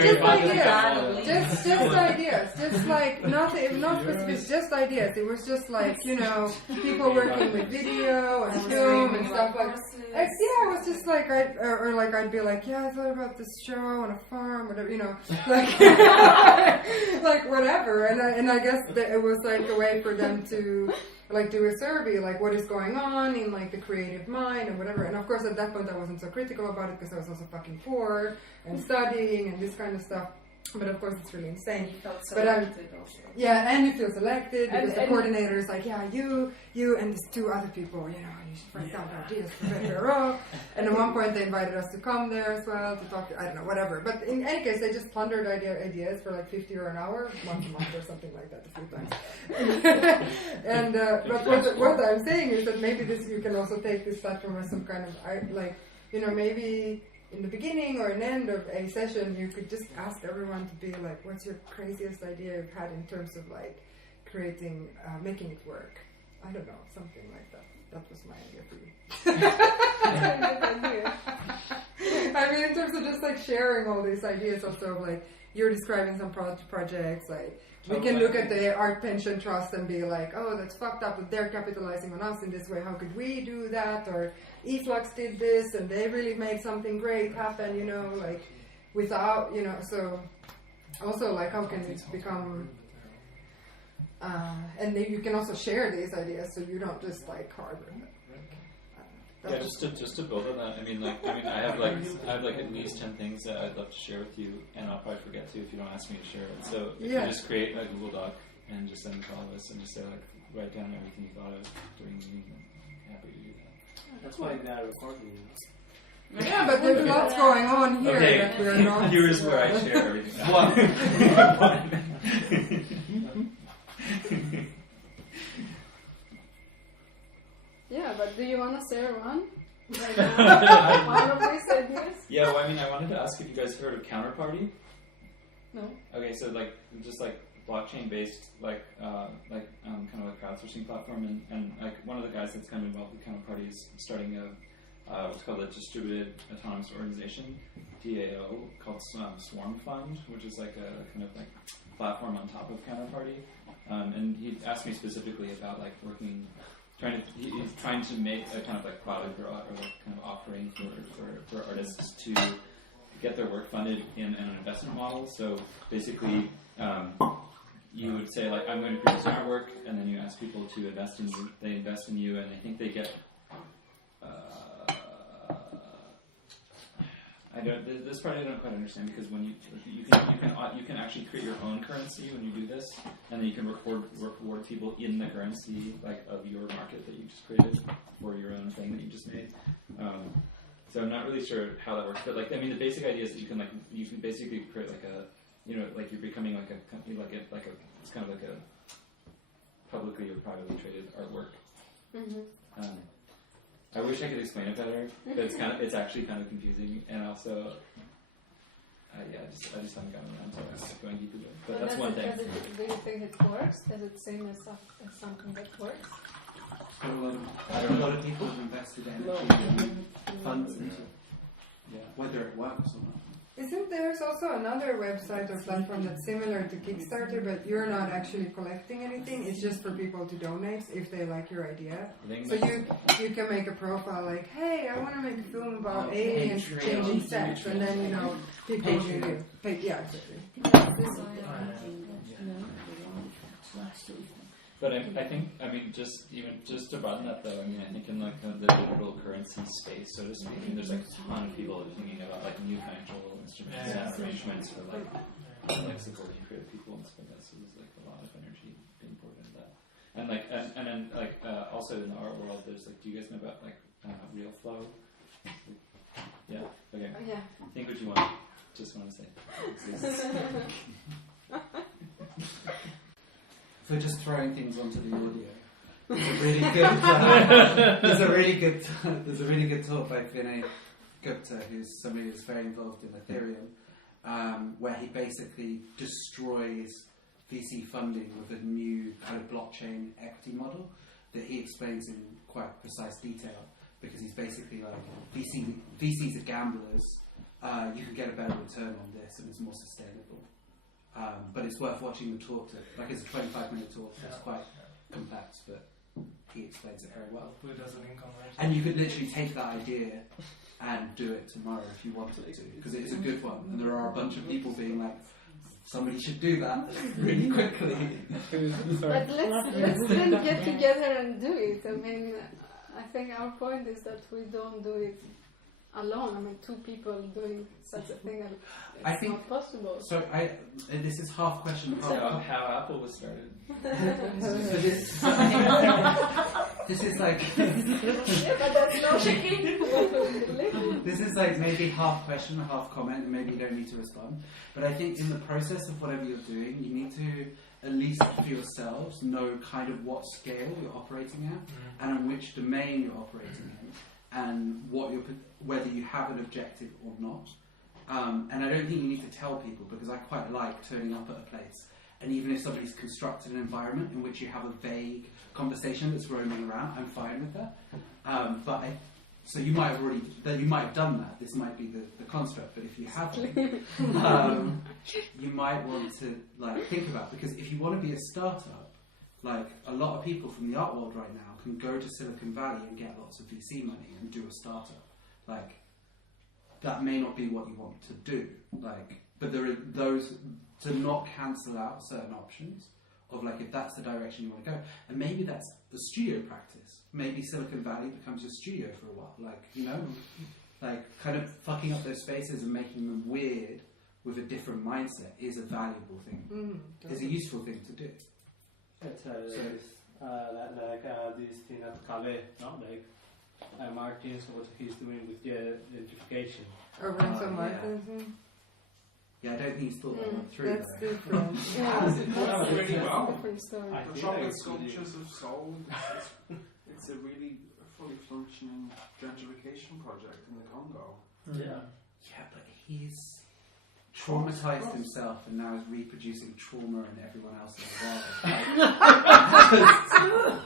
Just ideas. Just ideas. Just like nothing, not specific. Just ideas. It was just like, you know, people working with video and film and stuff like. Yeah, it was just like I'd be like, yeah, I thought about this show on a farm, whatever, you know, like like whatever. And I guess that it was like a way for them to. Like do a survey, like what is going on in like the creative mind and whatever. And of course at that point I wasn't so critical about it because I was also fucking poor and studying and this kind of stuff. But of course it's really insane. You felt selected also. Yeah, and you feel selected because the coordinator is like, yeah, you and these two other people, you know, you should write down ideas for better. And at one point they invited us to come there as well to talk to, I don't know, whatever. But in any case, they just plundered ideas for like €50 an hour, once a month or something like that a few times. And but what I'm saying is that maybe you can also take this platform as some kind of like, you know, maybe in the beginning or an end of a session, you could just ask everyone to be like, what's your craziest idea you've had in terms of like creating, making it work? I don't know, something like that. That was my idea for you. I mean, in terms of just like sharing all these ideas of sort of like you're describing some projects, like we can look at the art pension trust and be like, oh, that's fucked up that they're capitalizing on us in this way. How could we do that? Or eFlux did this and they really made something great happen, you know, like without, you know, so also like how can it become, and then you can also share these ideas so you don't just like harbor them. Yeah, just to build on that. I mean, I have at least 10 things that I'd love to share with you, and I'll probably forget to if you don't ask me to share it. So if you just create a Google Doc and just send it to all of us, and just say like, write down everything you thought of during the meeting. I'm happy to do that. That's why they are recording. Yeah, but there's lots going on here that we're not. Here's where I share everything. Yeah, but do you want to share one? Right now? One of these ideas? Yeah, well, I mean, I wanted to ask if you guys heard of Counterparty. No. Okay, so just blockchain-based, kind of like crowdsourcing platform, and like one of the guys that's kind of involved with Counterparty is starting what's called a distributed autonomous organization, DAO, called Swarm Fund, which is like a kind of like platform on top of Counterparty. And he asked me specifically about like he's trying to make a kind of like product or like kind of offering for artists to get their work funded in an investment model. So basically, you would say like, I'm going to produce artwork, and then you ask people to invest in you. They invest in you, and I think they get. This part I don't quite understand, because when you can actually create your own currency when you do this, and then you can reward people in the currency like of your market that you just created for your own thing that you just made. So I'm not really sure how that works, but like I mean the basic idea is that you can basically create like a like you're becoming like a company it's kind of like a publicly or privately traded artwork. Mm-hmm. I wish I could explain it better, but it's actually kind of confusing, and also, I just haven't gotten around to going deep into it. But that's one thing. Do you think it works? Is it seen as something that works? A lot of people have invested energy and funds into whether it works or not. Isn't there also another website or platform that's similar to Kickstarter, but you're not actually collecting anything? It's just for people to donate if they like your idea. So you can make a profile like, hey, I want to make a film about aliens changing sex, and then people will pay. Yeah, exactly. But I think just to broaden that though, I think in like the digital currency space, so to speak, there's like a ton of people thinking about like new financial instruments and arrangements for like supporting creative people and stuff like that. So there's like a lot of energy being poured into that. And like and then like also in the art world, there's like, do you guys know about like Real Flow? Yeah. Okay. Yeah. Think what you want. Just want to say. For just throwing things onto the audio, there's a really good talk by Vinay Gupta, who's somebody who's very involved in Ethereum, where he basically destroys VC funding with a new kind of blockchain equity model that he explains in quite precise detail, because he's basically like, VCs are gamblers, you can get a better return on this and it's more sustainable. But it's worth watching the talk. It's a 25-minute talk. So it's quite complex, but he explains it very well. And you could literally take that idea and do it tomorrow if you wanted to, because it is a good one. And there are a bunch of people being like, somebody should do that really quickly. But let's then get together and do it. I mean, I think our point is that we don't do it alone. I mean, two people doing such a thing, it's not possible. So this is half question, half how Apple was started. This is like yeah, but that's not this is like maybe half question, half comment, and maybe you don't need to respond. But I think in the process of whatever you're doing, you need to at least for yourselves know kind of what scale you're operating at, and in which domain you're operating in, and whether you have an objective or not. And I don't think you need to tell people, because I quite like turning up at a place, and even if somebody's constructed an environment in which you have a vague conversation that's roaming around, I'm fine with that. But So you might have done that. This might be the construct, but if you haven't, you might want to like think about, because if you want to be a startup, like a lot of people from the art world right now can go to Silicon Valley and get lots of VC money and do a startup. Like that may not be what you want to do. Like, but there are those to not cancel out certain options of like if that's the direction you want to go, and maybe that's the studio practice. Maybe Silicon Valley becomes your studio for a while, like, you know, like kind of fucking up those spaces and making them weird with a different mindset is a valuable thing. It's a useful thing to do. It's this thing at Calais, not like Martin's, what he's doing with the gentrification. Lorenzo Martin's. Yeah, I don't think he's thought that one through. That's different. That's really well. Different story. The chocolate sculptures of soul. It's a really fully functioning gentrification project in the Congo. Yeah, but he's traumatized himself and now is reproducing trauma in everyone else in the world.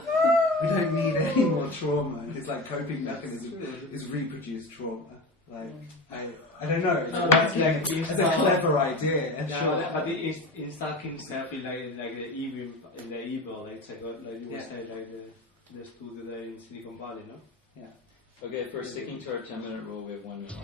We don't need any more trauma. His like coping mechanism is reproduce trauma. Like I don't know. It's a clever idea. Yeah, but he's stuck himself in like the evil, like you were saying, like the studio there in Silicon Valley, no? Yeah. Okay, if we're sticking to our 10-minute rule, we have 1 minute.